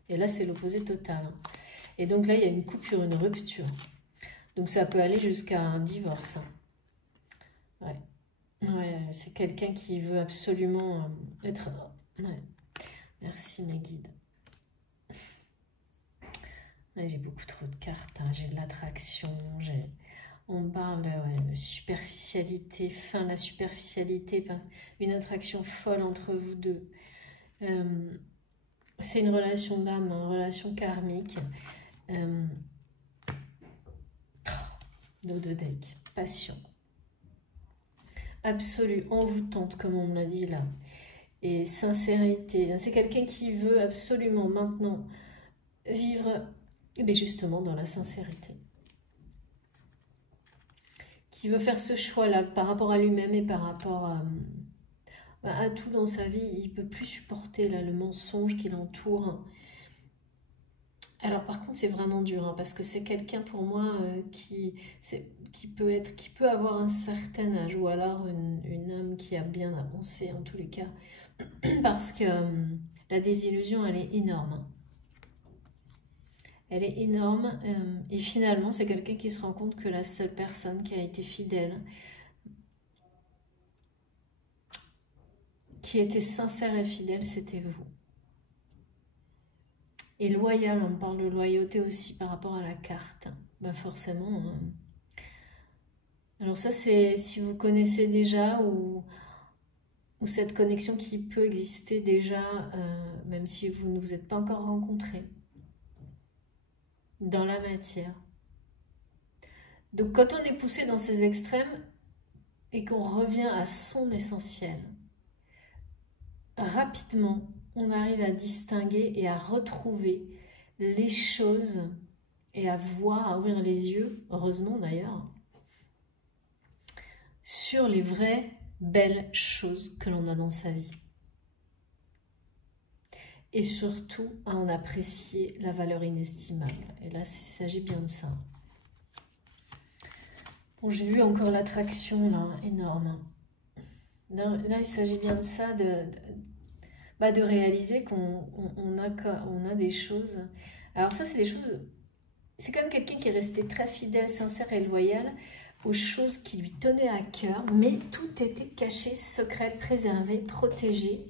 Et là, c'est l'opposé total, hein. Et donc là, il y a une coupure, une rupture. Donc ça peut aller jusqu'à un divorce, hein. Ouais. Ouais, c'est quelqu'un qui veut absolument être... Ouais. Merci mes guides. Ouais, j'ai beaucoup trop de cartes, hein. J'ai de l'attraction, on parle de superficialité, fin de la superficialité, une attraction folle entre vous deux. C'est une relation d'âme, une relation karmique. Nos deux decks, passion. Absolue, envoûtante, comme on me l'a dit là. Et sincérité. C'est quelqu'un qui veut absolument maintenant vivre, mais justement dans la sincérité. Qui veut faire ce choix-là par rapport à lui-même et par rapport à tout dans sa vie. Il ne peut plus supporter là, le mensonge qui l'entoure. Alors par contre c'est vraiment dur, hein, parce que c'est quelqu'un pour moi qui peut avoir un certain âge, ou alors une âme qui a bien avancé en tous les cas, parce que la désillusion elle est énorme, hein. Elle est énorme, et finalement c'est quelqu'un qui se rend compte que la seule personne qui a été fidèle, qui était sincère et fidèle, c'était vous. Et loyal, on parle de loyauté aussi par rapport à la carte. Bah forcément. Hein. Alors ça, c'est si vous connaissez déjà ou cette connexion qui peut exister déjà, même si vous ne vous êtes pas encore rencontrés dans la matière. Donc quand on est poussé dans ces extrêmes et qu'on revient à son essentiel, rapidement, on arrive à distinguer et à retrouver les choses et à voir, à ouvrir les yeux, heureusement d'ailleurs, sur les vraies belles choses que l'on a dans sa vie. Et surtout à en apprécier la valeur inestimable. Et là, il s'agit bien de ça. Bon, j'ai eu encore l'attraction là, énorme. Là, il s'agit bien de ça, de réaliser qu'on a des choses. Alors ça, c'est des choses... C'est comme quelqu'un qui est resté très fidèle, sincère et loyal aux choses qui lui tenaient à cœur, mais tout était caché, secret, préservé, protégé.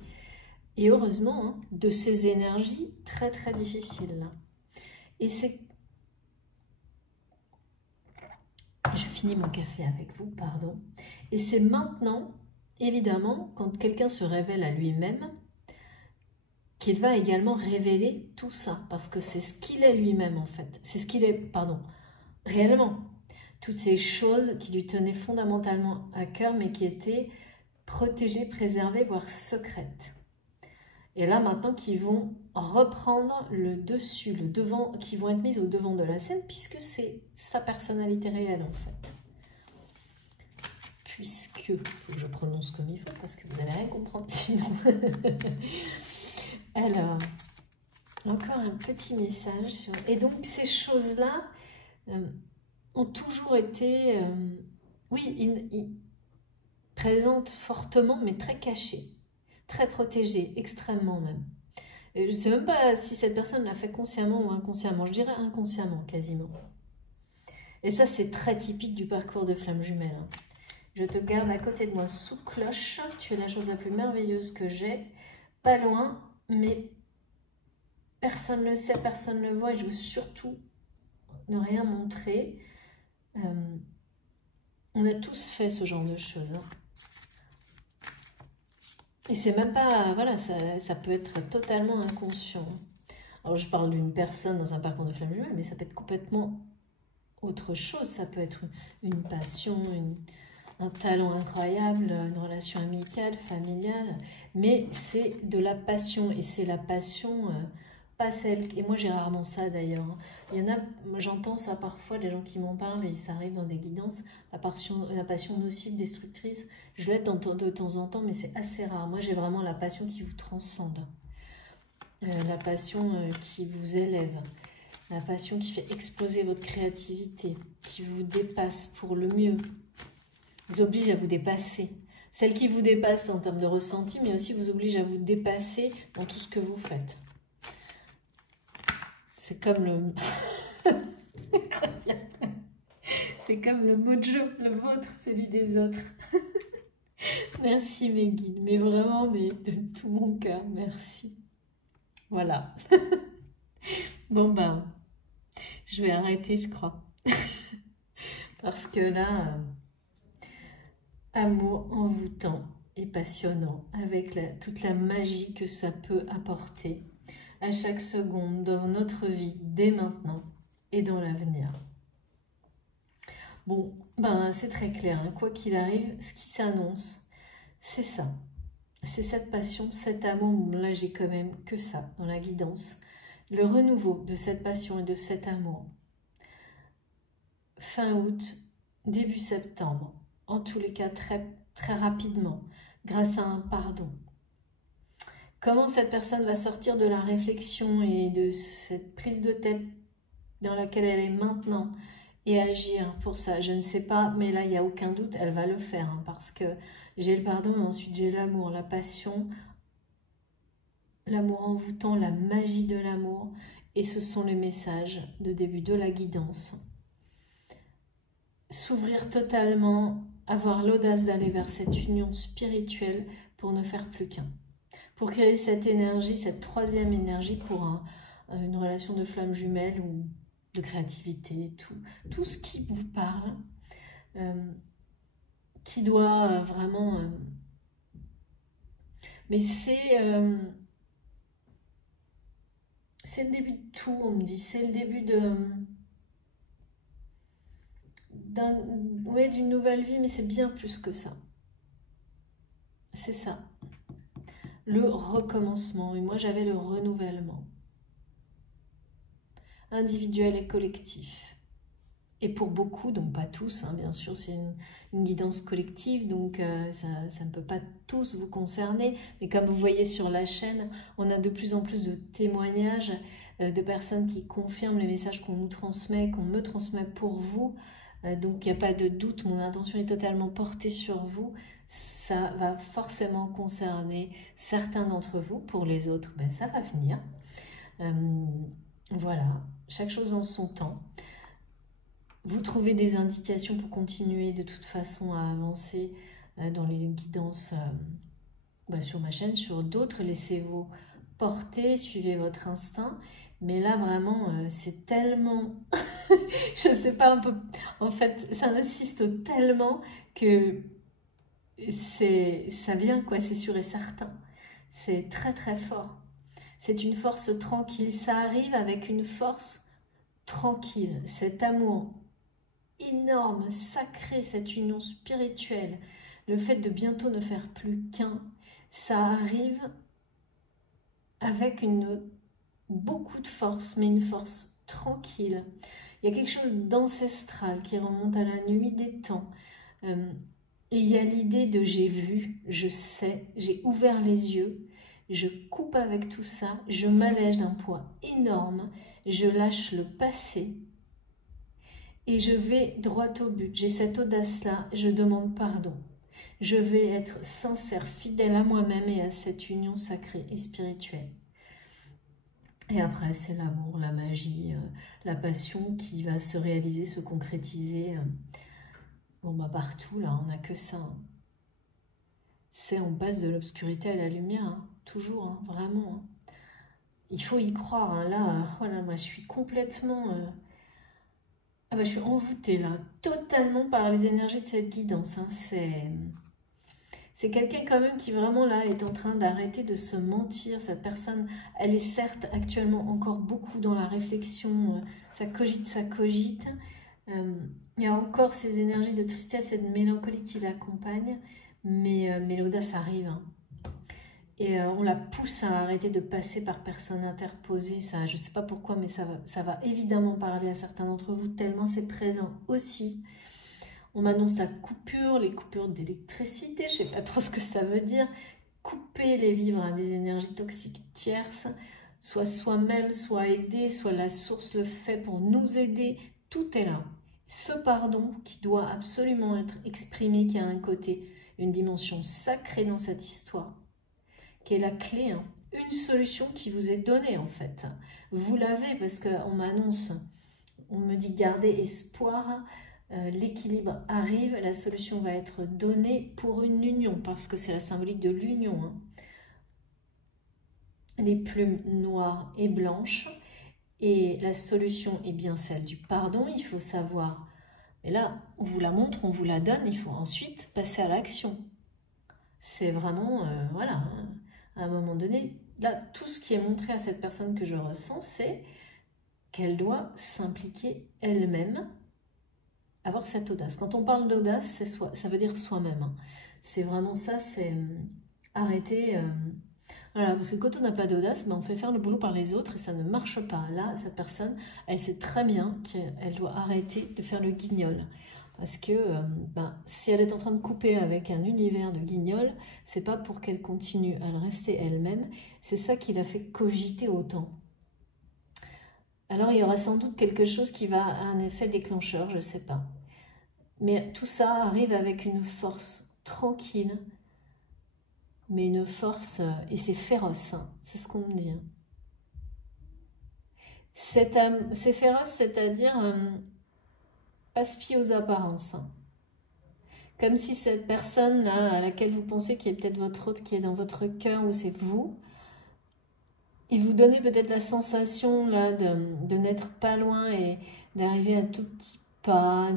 Et heureusement, hein, de ces énergies très très difficiles. Et c'est... Je finis mon café avec vous, pardon. Et c'est maintenant, évidemment, quand quelqu'un se révèle à lui-même, qu'il va également révéler tout ça, parce que c'est ce qu'il est lui-même en fait. C'est ce qu'il est, pardon, réellement. Toutes ces choses qui lui tenaient fondamentalement à cœur, mais qui étaient protégées, préservées, voire secrètes. Et là maintenant, qui vont reprendre le dessus, le devant, qui vont être mises au devant de la scène, puisque c'est sa personnalité réelle en fait. Puisque, il faut que je prononce comme il faut, parce que vous n'allez rien comprendre sinon. Alors, encore un petit message. Et donc, ces choses-là ont toujours été, oui, présentes fortement, mais très cachées, très protégées, extrêmement même. Et je ne sais même pas si cette personne l'a fait consciemment ou inconsciemment. Je dirais inconsciemment, quasiment. Et ça, c'est très typique du parcours de flamme jumelle. Hein. Je te garde à côté de moi sous cloche. Tu es la chose la plus merveilleuse que j'ai. Pas loin, mais personne ne le sait, personne ne le voit. Et je veux surtout ne rien montrer. On a tous fait ce genre de choses. Hein. Et c'est même pas... Voilà, ça peut être totalement inconscient. Alors, je parle d'une personne dans un parcours de flamme jumelle, mais ça peut être complètement autre chose. Ça peut être une passion, un talent incroyable, une relation amicale, familiale, mais c'est de la passion, et c'est la passion, pas celle... Et moi j'ai rarement ça d'ailleurs, hein. Il y en a, j'entends ça parfois, les gens qui m'en parlent, et ça arrive dans des guidances, la passion nocive, destructrice, je l'ai de temps en temps, mais c'est assez rare. Moi j'ai vraiment la passion qui vous transcende, la passion qui vous élève, la passion qui fait exploser votre créativité, qui vous dépasse pour le mieux, ils obligent à vous dépasser. Celle qui vous dépasse en termes de ressenti, mais aussi vous oblige à vous dépasser dans tout ce que vous faites. C'est comme le... C'est comme le mojo, le vôtre, celui des autres. Merci mes guides, mais vraiment, mais de tout mon cœur, merci. Voilà. Bon ben, je vais arrêter, je crois. Parce que là, amour envoûtant et passionnant, avec toute la magie que ça peut apporter à chaque seconde dans notre vie, dès maintenant et dans l'avenir. Bon, ben c'est très clair, hein. Quoi qu'il arrive, ce qui s'annonce, c'est ça. C'est cette passion, cet amour. Là, j'ai quand même que ça dans la guidance. Le renouveau de cette passion et de cet amour. Fin août, début septembre. En tous les cas, très, très rapidement, grâce à un pardon. Comment cette personne va sortir de la réflexion et de cette prise de tête dans laquelle elle est maintenant et agir pour ça, je ne sais pas, mais là, il n'y a aucun doute, elle va le faire, hein, parce que j'ai le pardon, mais ensuite j'ai l'amour, la passion, l'amour envoûtant, la magie de l'amour, et ce sont les messages de début de la guidance. S'ouvrir totalement, avoir l'audace d'aller vers cette union spirituelle pour ne faire plus qu'un. Pour créer cette énergie, cette troisième énergie pour une relation de flamme jumelle ou de créativité, tout ce qui vous parle, qui doit vraiment... mais c'est le début de tout, on me dit, c'est le début d'une nouvelle vie, mais c'est bien plus que ça. C'est ça. Le recommencement, et moi j'avais le renouvellement. Individuel et collectif. Et pour beaucoup, donc pas tous, hein, bien sûr, c'est une guidance collective, donc ça ne peut pas tous vous concerner. Mais comme vous voyez sur la chaîne, on a de plus en plus de témoignages de personnes qui confirment les messages qu'on nous transmet, qu'on me transmet pour vous. Donc il n'y a pas de doute, mon intention est totalement portée sur vous. Ça va forcément concerner certains d'entre vous. Pour les autres, ben, ça va venir. Voilà, chaque chose en son temps. Vous trouvez des indications pour continuer de toute façon à avancer dans les guidances sur ma chaîne, sur d'autres. Laissez-vous porter, suivez votre instinct. Mais là, vraiment, c'est tellement... je sais pas, un peu... En fait, ça insiste tellement que ça vient, quoi, c'est sûr et certain. C'est très, très fort. C'est une force tranquille. Ça arrive avec une force tranquille. Cet amour énorme, sacré, cette union spirituelle, le fait de bientôt ne faire plus qu'un, ça arrive avec beaucoup de force, mais une force tranquille. Il y a quelque chose d'ancestral qui remonte à la nuit des temps. Et il y a l'idée de j'ai vu, je sais, j'ai ouvert les yeux, je coupe avec tout ça, je m'allège d'un poids énorme, je lâche le passé et je vais droit au but. J'ai cette audace-là, je demande pardon. Je vais être sincère, fidèle à moi-même et à cette union sacrée et spirituelle. Et après, c'est l'amour, la magie, la passion qui va se réaliser, se concrétiser. Bon, bah partout, là, on n'a que ça. Hein. On passe de l'obscurité à la lumière, hein, toujours, hein, vraiment. Hein. Il faut y croire. Hein, là, voilà, moi, je suis complètement... Ah bah, je suis envoûtée, là, totalement par les énergies de cette guidance. Hein. C'est quelqu'un quand même qui vraiment là est en train d'arrêter de se mentir. Cette personne, elle est certes actuellement encore beaucoup dans la réflexion, ça cogite. Il y a encore ces énergies de tristesse et de mélancolie qui l'accompagnent, mais l'audace arrive. Hein. Et on la pousse à arrêter de passer par personne interposée. Ça, je ne sais pas pourquoi, mais ça va évidemment parler à certains d'entre vous, tellement c'est présent aussi. On m'annonce la coupure, les coupures d'électricité, je ne sais pas trop ce que ça veut dire. Couper les vivres à des énergies toxiques tierces, soit soi-même, soit aider, soit la source le fait pour nous aider. Tout est là. Ce pardon qui doit absolument être exprimé, qui a un côté une dimension sacrée dans cette histoire, qui est la clé, hein. Une solution qui vous est donnée en fait. Vous l'avez parce qu'on m'annonce, on me dit gardez espoir, l'équilibre arrive, la solution va être donnée pour une union, parce que c'est la symbolique de l'union, hein. Les plumes noires et blanches, et la solution est bien celle du pardon, il faut savoir. Et là, on vous la montre, on vous la donne, il faut ensuite passer à l'action. C'est vraiment, voilà, hein, à un moment donné, là, tout ce qui est montré à cette personne que je ressens, c'est qu'elle doit s'impliquer elle-même, avoir cette audace. Quand on parle d'audace, ça veut dire soi-même, hein. C'est vraiment ça, c'est arrêter... voilà, parce que quand on n'a pas d'audace, ben on fait faire le boulot par les autres et ça ne marche pas. Là, cette personne, elle sait très bien qu'elle doit arrêter de faire le guignol. Parce que si elle est en train de couper avec un univers de guignol, c'est pas pour qu'elle continue à le rester elle-même. C'est ça qui l'a fait cogiter autant. Alors, il y aura sans doute quelque chose qui va à un effet déclencheur, je ne sais pas. Mais tout ça arrive avec une force tranquille, mais une force, et c'est féroce, hein, c'est ce qu'on me dit. C'est féroce, c'est-à-dire pas se fier aux apparences. Hein. Comme si cette personne-là, à laquelle vous pensez qui est peut-être votre autre, qui est dans votre cœur, ou c'est vous, il vous donnait peut-être la sensation là, de n'être pas loin et d'arriver à tout petit pas,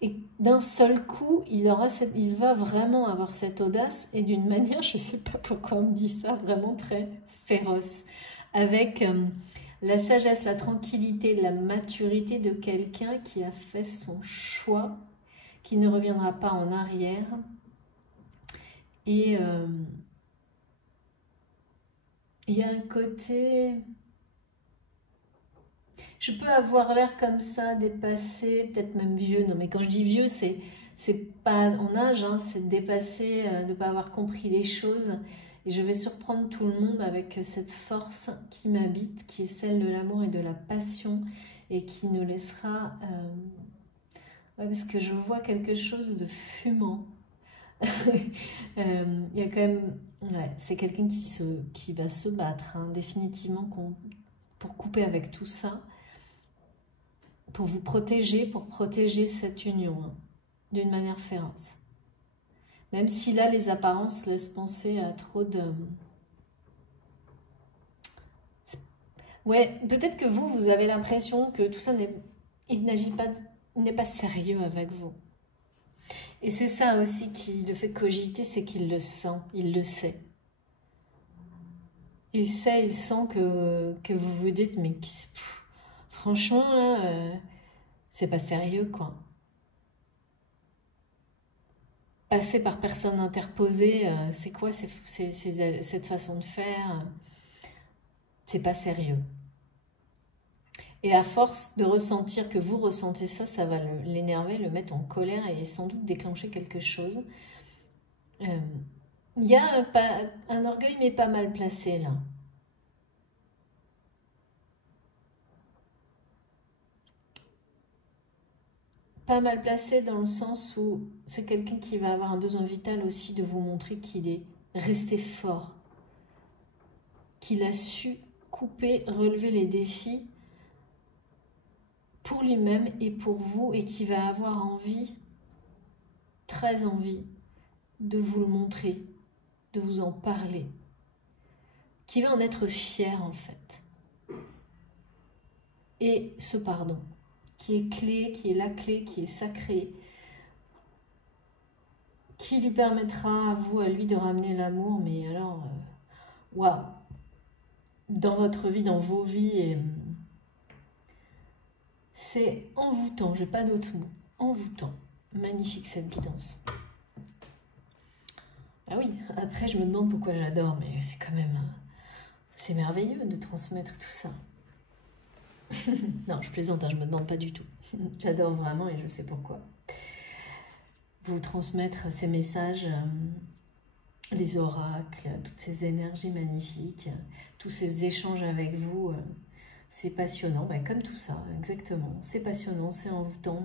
et d'un seul coup, il va vraiment avoir cette audace, et d'une manière, je ne sais pas pourquoi on me dit ça, vraiment très féroce, avec la sagesse, la tranquillité, la maturité de quelqu'un qui a fait son choix, qui ne reviendra pas en arrière, et il y a un côté... Je peux avoir l'air comme ça, dépassé, peut-être même vieux. Non, mais quand je dis vieux, c'est pas en âge, hein, c'est dépassé, de ne pas avoir compris les choses. Et je vais surprendre tout le monde avec cette force qui m'habite, qui est celle de l'amour et de la passion, et qui nous laissera... ouais, parce que je vois quelque chose de fumant. Il y a quand même... Ouais, c'est quelqu'un qui va se battre, hein, définitivement, pour couper avec tout ça. Pour vous protéger, pour protéger cette union, hein, d'une manière féroce. Même si là, les apparences laissent penser à trop de... Ouais, peut-être que vous avez l'impression que tout ça n'est pas sérieux avec vous. Et c'est ça aussi qui le fait cogiter, c'est qu'il le sent, il le sait. Il sait que vous vous dites, mais... franchement, là, c'est pas sérieux, quoi. Passer par personne interposée, c'est quoi cette façon de faire? C'est pas sérieux. Et à force de ressentir que vous ressentez ça, ça va l'énerver, le mettre en colère et sans doute déclencher quelque chose. Il y a un orgueil, mais pas mal placé, là. Pas mal placé dans le sens où c'est quelqu'un qui va avoir un besoin vital aussi de vous montrer qu'il est resté fort, qu'il a su couper, relever les défis pour lui-même et pour vous, et qui va avoir envie, très envie, de vous le montrer, de vous en parler, qui va en être fier en fait. Et ce pardon, qui est clé, qui est la clé, qui est sacrée, qui lui permettra à vous, à lui, de ramener l'amour, mais alors, waouh, dans votre vie, dans vos vies, et c'est envoûtant, j'ai pas d'autre mot, envoûtant, magnifique cette guidance. Ah oui, après je me demande pourquoi j'adore, mais c'est quand même, c'est merveilleux de transmettre tout ça. Non, je plaisante, hein, je me demande pas du tout. J'adore vraiment et je sais pourquoi. Vous transmettre ces messages, les oracles, toutes ces énergies magnifiques, tous ces échanges avec vous, c'est passionnant, ben, comme tout ça, exactement. C'est passionnant, c'est envoûtant,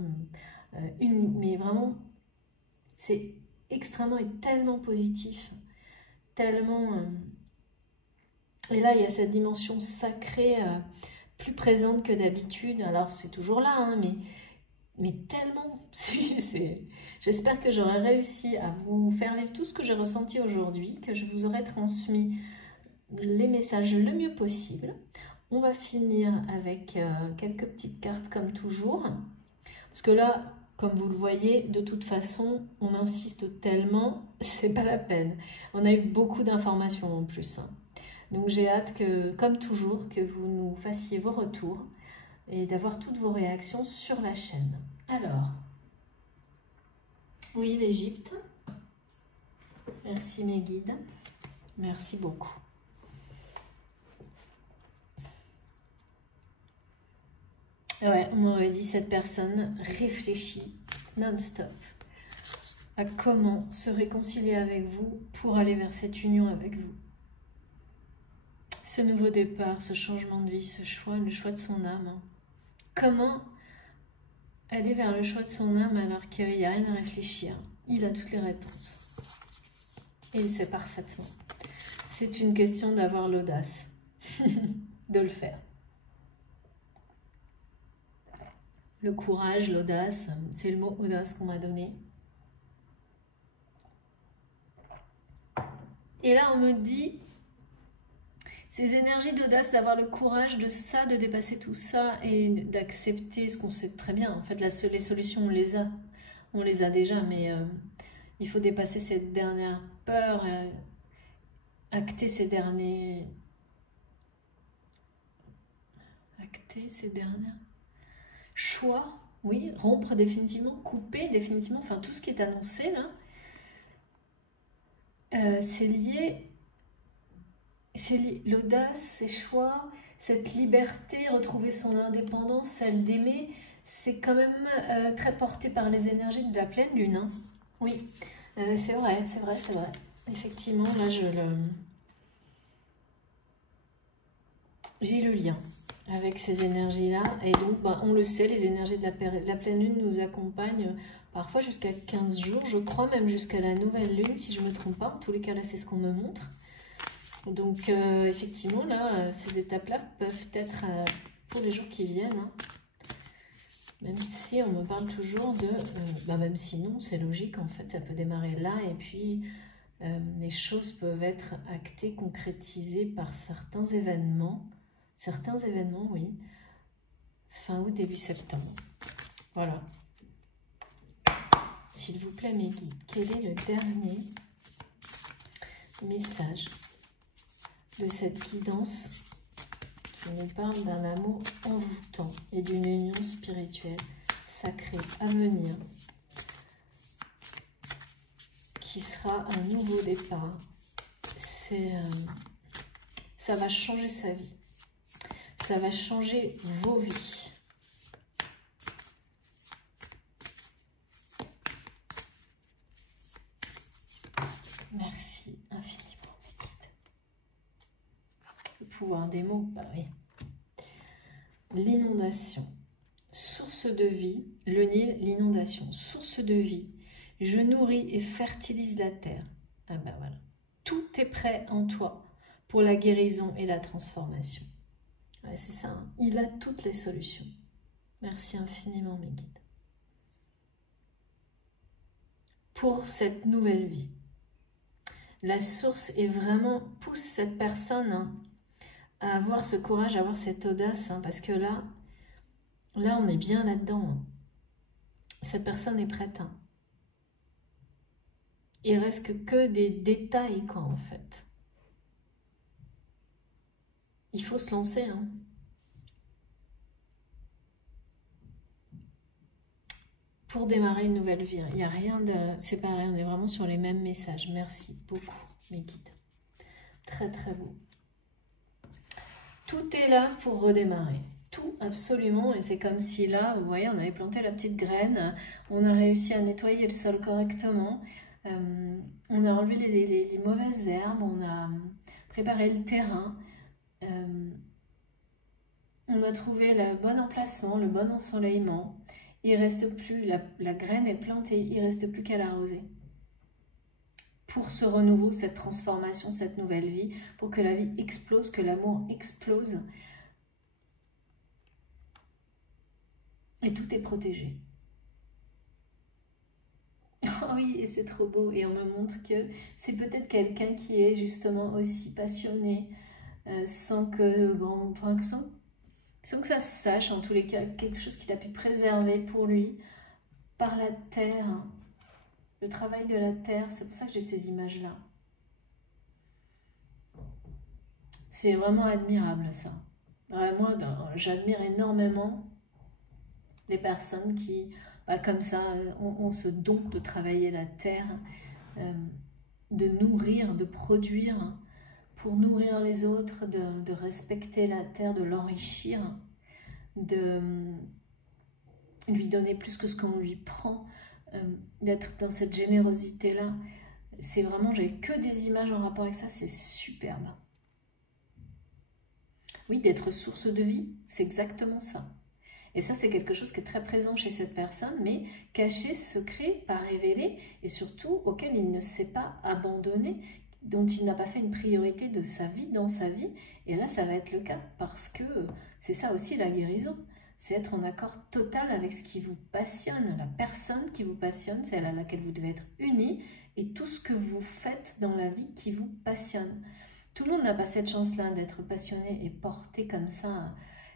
mais vraiment, c'est extrêmement et tellement positif, tellement... Et là, il y a cette dimension sacrée plus présente que d'habitude. Alors, c'est toujours là, hein, mais tellement... J'espère que j'aurai réussi à vous faire vivre tout ce que j'ai ressenti aujourd'hui, que je vous aurai transmis les messages le mieux possible. On va finir avec quelques petites cartes comme toujours. Parce que là, comme vous le voyez, de toute façon, on insiste tellement, c'est pas la peine. On a eu beaucoup d'informations en plus. Donc j'ai hâte que, comme toujours, que vous nous fassiez vos retours et d'avoir toutes vos réactions sur la chaîne. Alors, oui, l'Égypte. Merci mes guides. Merci beaucoup. Ouais, on m'aurait dit, cette personne réfléchit non-stop à comment se réconcilier avec vous pour aller vers cette union avec vous. Ce nouveau départ, ce changement de vie, ce choix, le choix de son âme. Hein. Comment aller vers le choix de son âme alors qu'il n'y a rien à réfléchir? Il a toutes les réponses. Et il sait parfaitement. C'est une question d'avoir l'audace de le faire. Le courage, l'audace, c'est le mot audace qu'on m'a donné. Et là, on me dit, ces énergies d'audace, d'avoir le courage de ça, de dépasser tout ça et d'accepter ce qu'on sait très bien. En fait, les solutions, on les a déjà, mais il faut dépasser cette dernière peur, acter ces dernières choix, oui, rompre définitivement, couper définitivement, enfin tout ce qui est annoncé là, c'est lié, l'audace, ces choix, cette liberté, retrouver son indépendance, celle d'aimer, c'est quand même très porté par les énergies de la pleine lune, hein. Oui, c'est vrai, c'est vrai, c'est vrai. Effectivement, là j'ai le lien avec ces énergies-là. Et donc, bah, on le sait, les énergies de la pleine lune nous accompagnent parfois jusqu'à 15 jours, je crois même jusqu'à la nouvelle lune, si je ne me trompe pas. En tous les cas, là, c'est ce qu'on me montre. Donc, effectivement, là, ces étapes-là peuvent être pour les jours qui viennent. Hein. Même si on me parle toujours de... bah, même si non, c'est logique, en fait, ça peut démarrer là. Et puis, les choses peuvent être actées, concrétisées par certains événements. Certains événements, oui. Fin août, début septembre. Voilà. S'il vous plaît, mes guides, quel est le dernier message de cette guidance qui nous parle d'un amour envoûtant et d'une union spirituelle sacrée à venir, qui sera un nouveau départ. Ça va changer sa vie. Ça va changer vos vies. Merci infiniment, mes guides. Le pouvoir des mots, bah oui. L'inondation. Source de vie, le Nil, l'inondation. Source de vie. Je nourris et fertilise la terre. Ah ben voilà. Tout est prêt en toi pour la guérison et la transformation. Ouais, c'est ça, hein. Il a toutes les solutions. Merci infiniment, mes guides. Pour cette nouvelle vie. La source est vraiment, pousse cette personne hein, à avoir ce courage, à avoir cette audace, hein, parce que là, on est bien là-dedans. Hein. Cette personne est prête. Hein. Il reste que des détails, quoi, en fait. Il faut se lancer, hein. Pour démarrer une nouvelle vie. Il n'y a rien de... C'est pareil, on est vraiment sur les mêmes messages. Merci beaucoup, mes guides. Très, très beau. Tout est là pour redémarrer. Tout, absolument. Et c'est comme si là, vous voyez, on avait planté la petite graine. On a réussi à nettoyer le sol correctement. On a enlevé les mauvaises herbes. On a préparé le terrain. On a trouvé le bon emplacement, le bon ensoleillement. Il reste plus, la graine est plantée, il ne reste plus qu'à l'arroser. pour ce renouveau, cette transformation, cette nouvelle vie, pour que la vie explose, que l'amour explose. Et tout est protégé. Oh oui, et c'est trop beau. Et on me montre que c'est peut-être quelqu'un qui est justement aussi passionné, sans que ça se sache, en tous les cas, quelque chose qu'il a pu préserver pour lui par la terre, le travail de la terre. C'est pour ça que j'ai ces images-là. C'est vraiment admirable, ça. Vraiment, j'admire énormément les personnes qui, comme ça, ont ce don de travailler la terre, de nourrir, de produire, pour nourrir les autres, de respecter la terre, de l'enrichir, de lui donner plus que ce qu'on lui prend, d'être dans cette générosité-là. C'est vraiment, j'ai que des images en rapport avec ça, c'est superbe. Oui, d'être source de vie, c'est exactement ça. Et ça, c'est quelque chose qui est très présent chez cette personne, mais caché, secret, pas révélé, et surtout auquel il ne s'est pas abandonné, dont il n'a pas fait une priorité de sa vie, dans sa vie. Et là, ça va être le cas, parce que c'est ça aussi la guérison. C'est être en accord total avec ce qui vous passionne, la personne qui vous passionne, celle à laquelle vous devez être unis, et tout ce que vous faites dans la vie qui vous passionne. Tout le monde n'a pas cette chance-là d'être passionné et porté comme ça.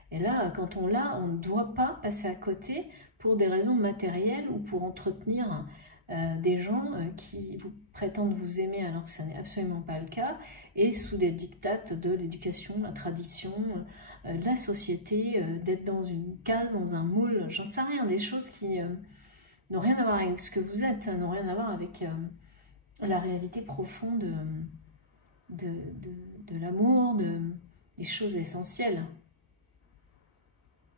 Et là, quand on l'a, on ne doit pas passer à côté pour des raisons matérielles ou pour entretenir des gens qui vous prétendent vous aimer alors que ça n'est absolument pas le cas, et sous des dictates de l'éducation, la tradition, de la société, d'être dans une case, dans un moule, j'en sais rien, des choses qui n'ont rien à voir avec ce que vous êtes, n'ont rien à voir avec la réalité profonde de l'amour, des choses essentielles.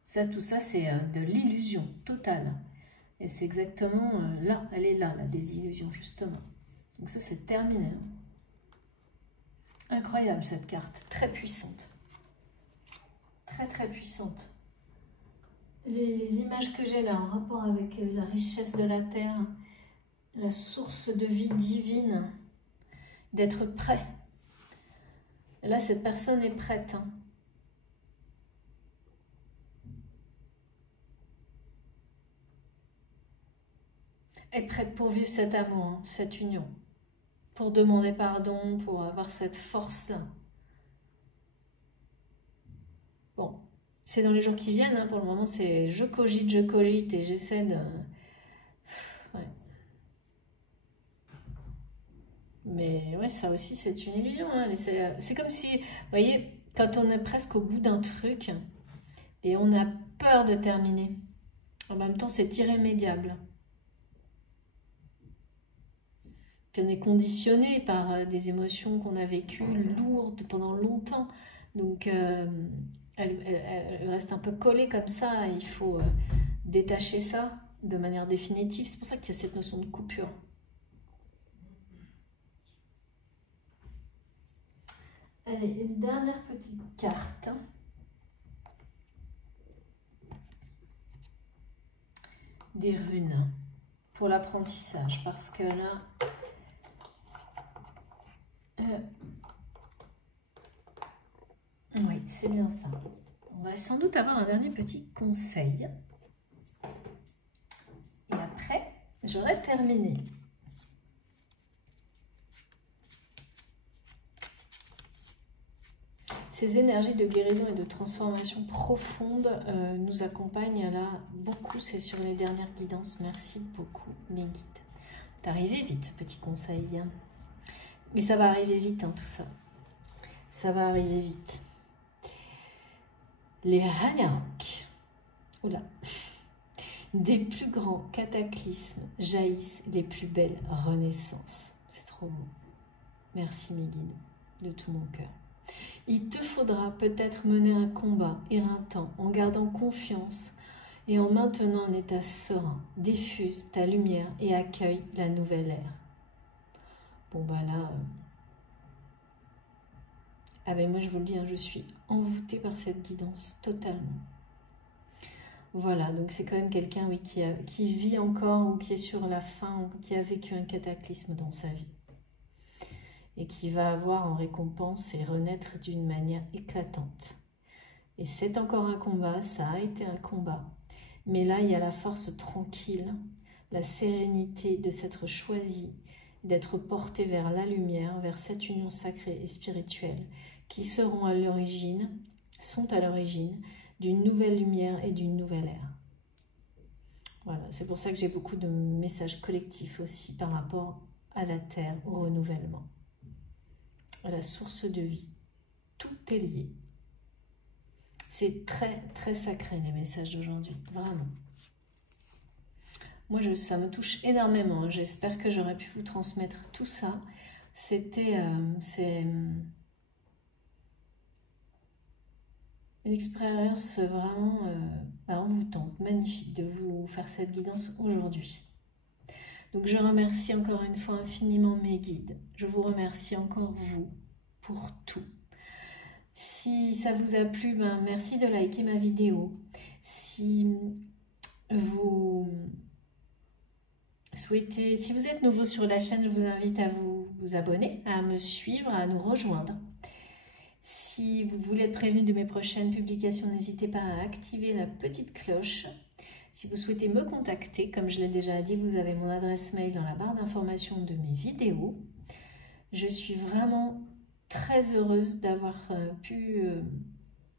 Ça, tout ça, c'est de l'illusion totale. Et c'est exactement là, elle est là, la désillusion, justement. Donc ça, c'est terminé. Incroyable, cette carte. Très puissante. Très, très puissante. Les images que j'ai là, en rapport avec la richesse de la terre, la source de vie divine, d'être prêt. Là, cette personne est prête, hein. Est prête pour vivre cet amour, hein, cette union, pour demander pardon, pour avoir cette force-là. Bon, c'est dans les jours qui viennent, hein, pour le moment, c'est je cogite et j'essaie de... Ouais. Mais ouais, ça aussi, c'est une illusion, hein. C'est comme si, vous voyez, quand on est presque au bout d'un truc et on a peur de terminer, en même temps, c'est irrémédiable. Puis on est conditionné par des émotions qu'on a vécues lourdes pendant longtemps. Donc, elle reste un peu collée comme ça. Il faut détacher ça de manière définitive. C'est pour ça qu'il y a cette notion de coupure. Allez, une dernière petite carte. Des runes pour l'apprentissage. Parce que là... oui, c'est bien ça. On va sans doute avoir un dernier petit conseil. Et après, j'aurai terminé. Ces énergies de guérison et de transformation profonde nous accompagnent là beaucoup. C'est sur les dernières guidances. Merci beaucoup, mes guides. C'est arrivé vite, ce petit conseil. Hein. Mais ça va arriver vite, hein, tout ça. Ça va arriver vite. Les Ragnarok. Oula. Des plus grands cataclysmes jaillissent les plus belles renaissances. C'est trop beau. Merci, mes guides, de tout mon cœur. Il te faudra peut-être mener un combat éreintant en gardant confiance et en maintenant un état serein. Diffuse ta lumière et accueille la nouvelle ère. Bon, bah là... Ah ben moi je vous le dis, hein, je suis envoûtée par cette guidance, totalement. Voilà, donc c'est quand même quelqu'un oui, qui vit encore ou qui est sur la fin ou qui a vécu un cataclysme dans sa vie. et qui va avoir en récompense et renaître d'une manière éclatante. Et c'est encore un combat, ça a été un combat. Mais là, il y a la force tranquille, la sérénité de s'être choisi, d'être porté vers la lumière, vers cette union sacrée et spirituelle, qui sont à l'origine d'une nouvelle lumière et d'une nouvelle ère. Voilà, c'est pour ça que j'ai beaucoup de messages collectifs aussi par rapport à la Terre, au renouvellement, à la source de vie. Tout est lié. C'est très, très sacré les messages d'aujourd'hui, vraiment. Moi, ça me touche énormément. J'espère que j'aurais pu vous transmettre tout ça. C'est une expérience vraiment envoûtante, magnifique de vous faire cette guidance aujourd'hui. Donc je remercie encore une fois infiniment mes guides. Je vous remercie encore vous pour tout. Si ça vous a plu, merci de liker ma vidéo. Si vous souhaitez, si vous êtes nouveau sur la chaîne, je vous invite à vous abonner, à me suivre, à nous rejoindre. Si vous voulez être prévenu de mes prochaines publications, n'hésitez pas à activer la petite cloche. Si vous souhaitez me contacter, comme je l'ai déjà dit, vous avez mon adresse mail dans la barre d'information de mes vidéos. Je suis vraiment très heureuse d'avoir pu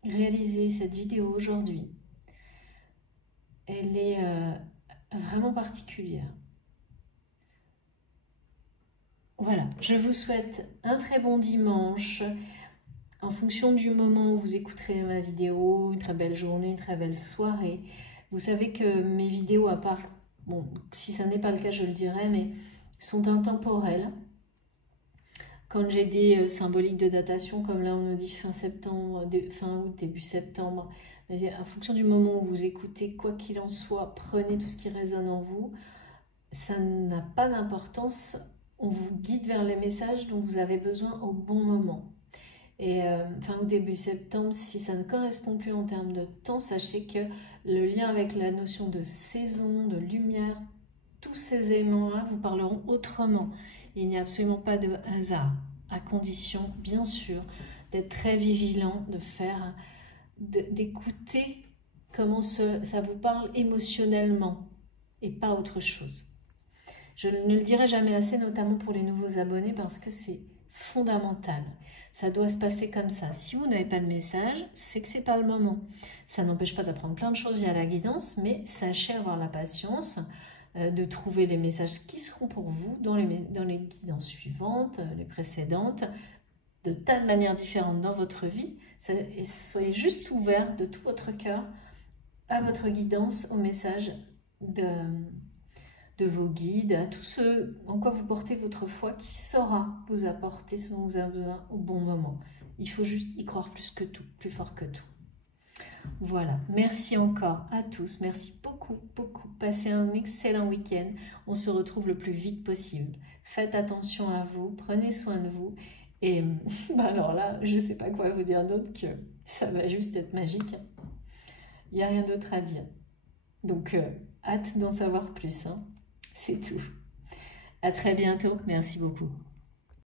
réaliser cette vidéo aujourd'hui. Elle est vraiment particulière. Voilà, je vous souhaite un très bon dimanche. En fonction du moment où vous écouterez ma vidéo, une très belle journée, une très belle soirée. Vous savez que mes vidéos, à part, bon, si ça n'est pas le cas, je le dirai, mais sont intemporelles. Quand j'ai des symboliques de datation, comme là on nous dit fin septembre, fin août, début septembre, en fonction du moment où vous écoutez, quoi qu'il en soit, prenez tout ce qui résonne en vous. Ça n'a pas d'importance, on vous guide vers les messages dont vous avez besoin au bon moment. Et fin août, début septembre, si ça ne correspond plus en termes de temps, sachez que le lien avec la notion de saison, de lumière, tous ces éléments-là vous parleront autrement. Il n'y a absolument pas de hasard, à condition, bien sûr, d'être très vigilant, d'écouter comment ça vous parle émotionnellement et pas autre chose. Je ne le dirai jamais assez, notamment pour les nouveaux abonnés, parce que c'est fondamental. Ça doit se passer comme ça. Si vous n'avez pas de message, c'est que c'est pas le moment. Ça n'empêche pas d'apprendre plein de choses via la guidance, mais sachez avoir la patience de trouver les messages qui seront pour vous dans les guidances suivantes, les précédentes, de tas de manières différentes dans votre vie. Et soyez juste ouverts de tout votre cœur à votre guidance, au message de vos guides, à tout ce en quoi vous portez votre foi qui saura vous apporter ce dont vous avez besoin au bon moment. Il faut juste y croire plus que tout, plus fort que tout. Voilà, merci encore à tous, merci beaucoup, beaucoup. Passez un excellent week-end, on se retrouve le plus vite possible. Faites attention à vous, prenez soin de vous. Et alors là, je ne sais pas quoi vous dire d'autre que ça va juste être magique. Il n'y a rien d'autre à dire. Donc, hâte d'en savoir plus. Hein. C'est tout. À très bientôt. Merci beaucoup.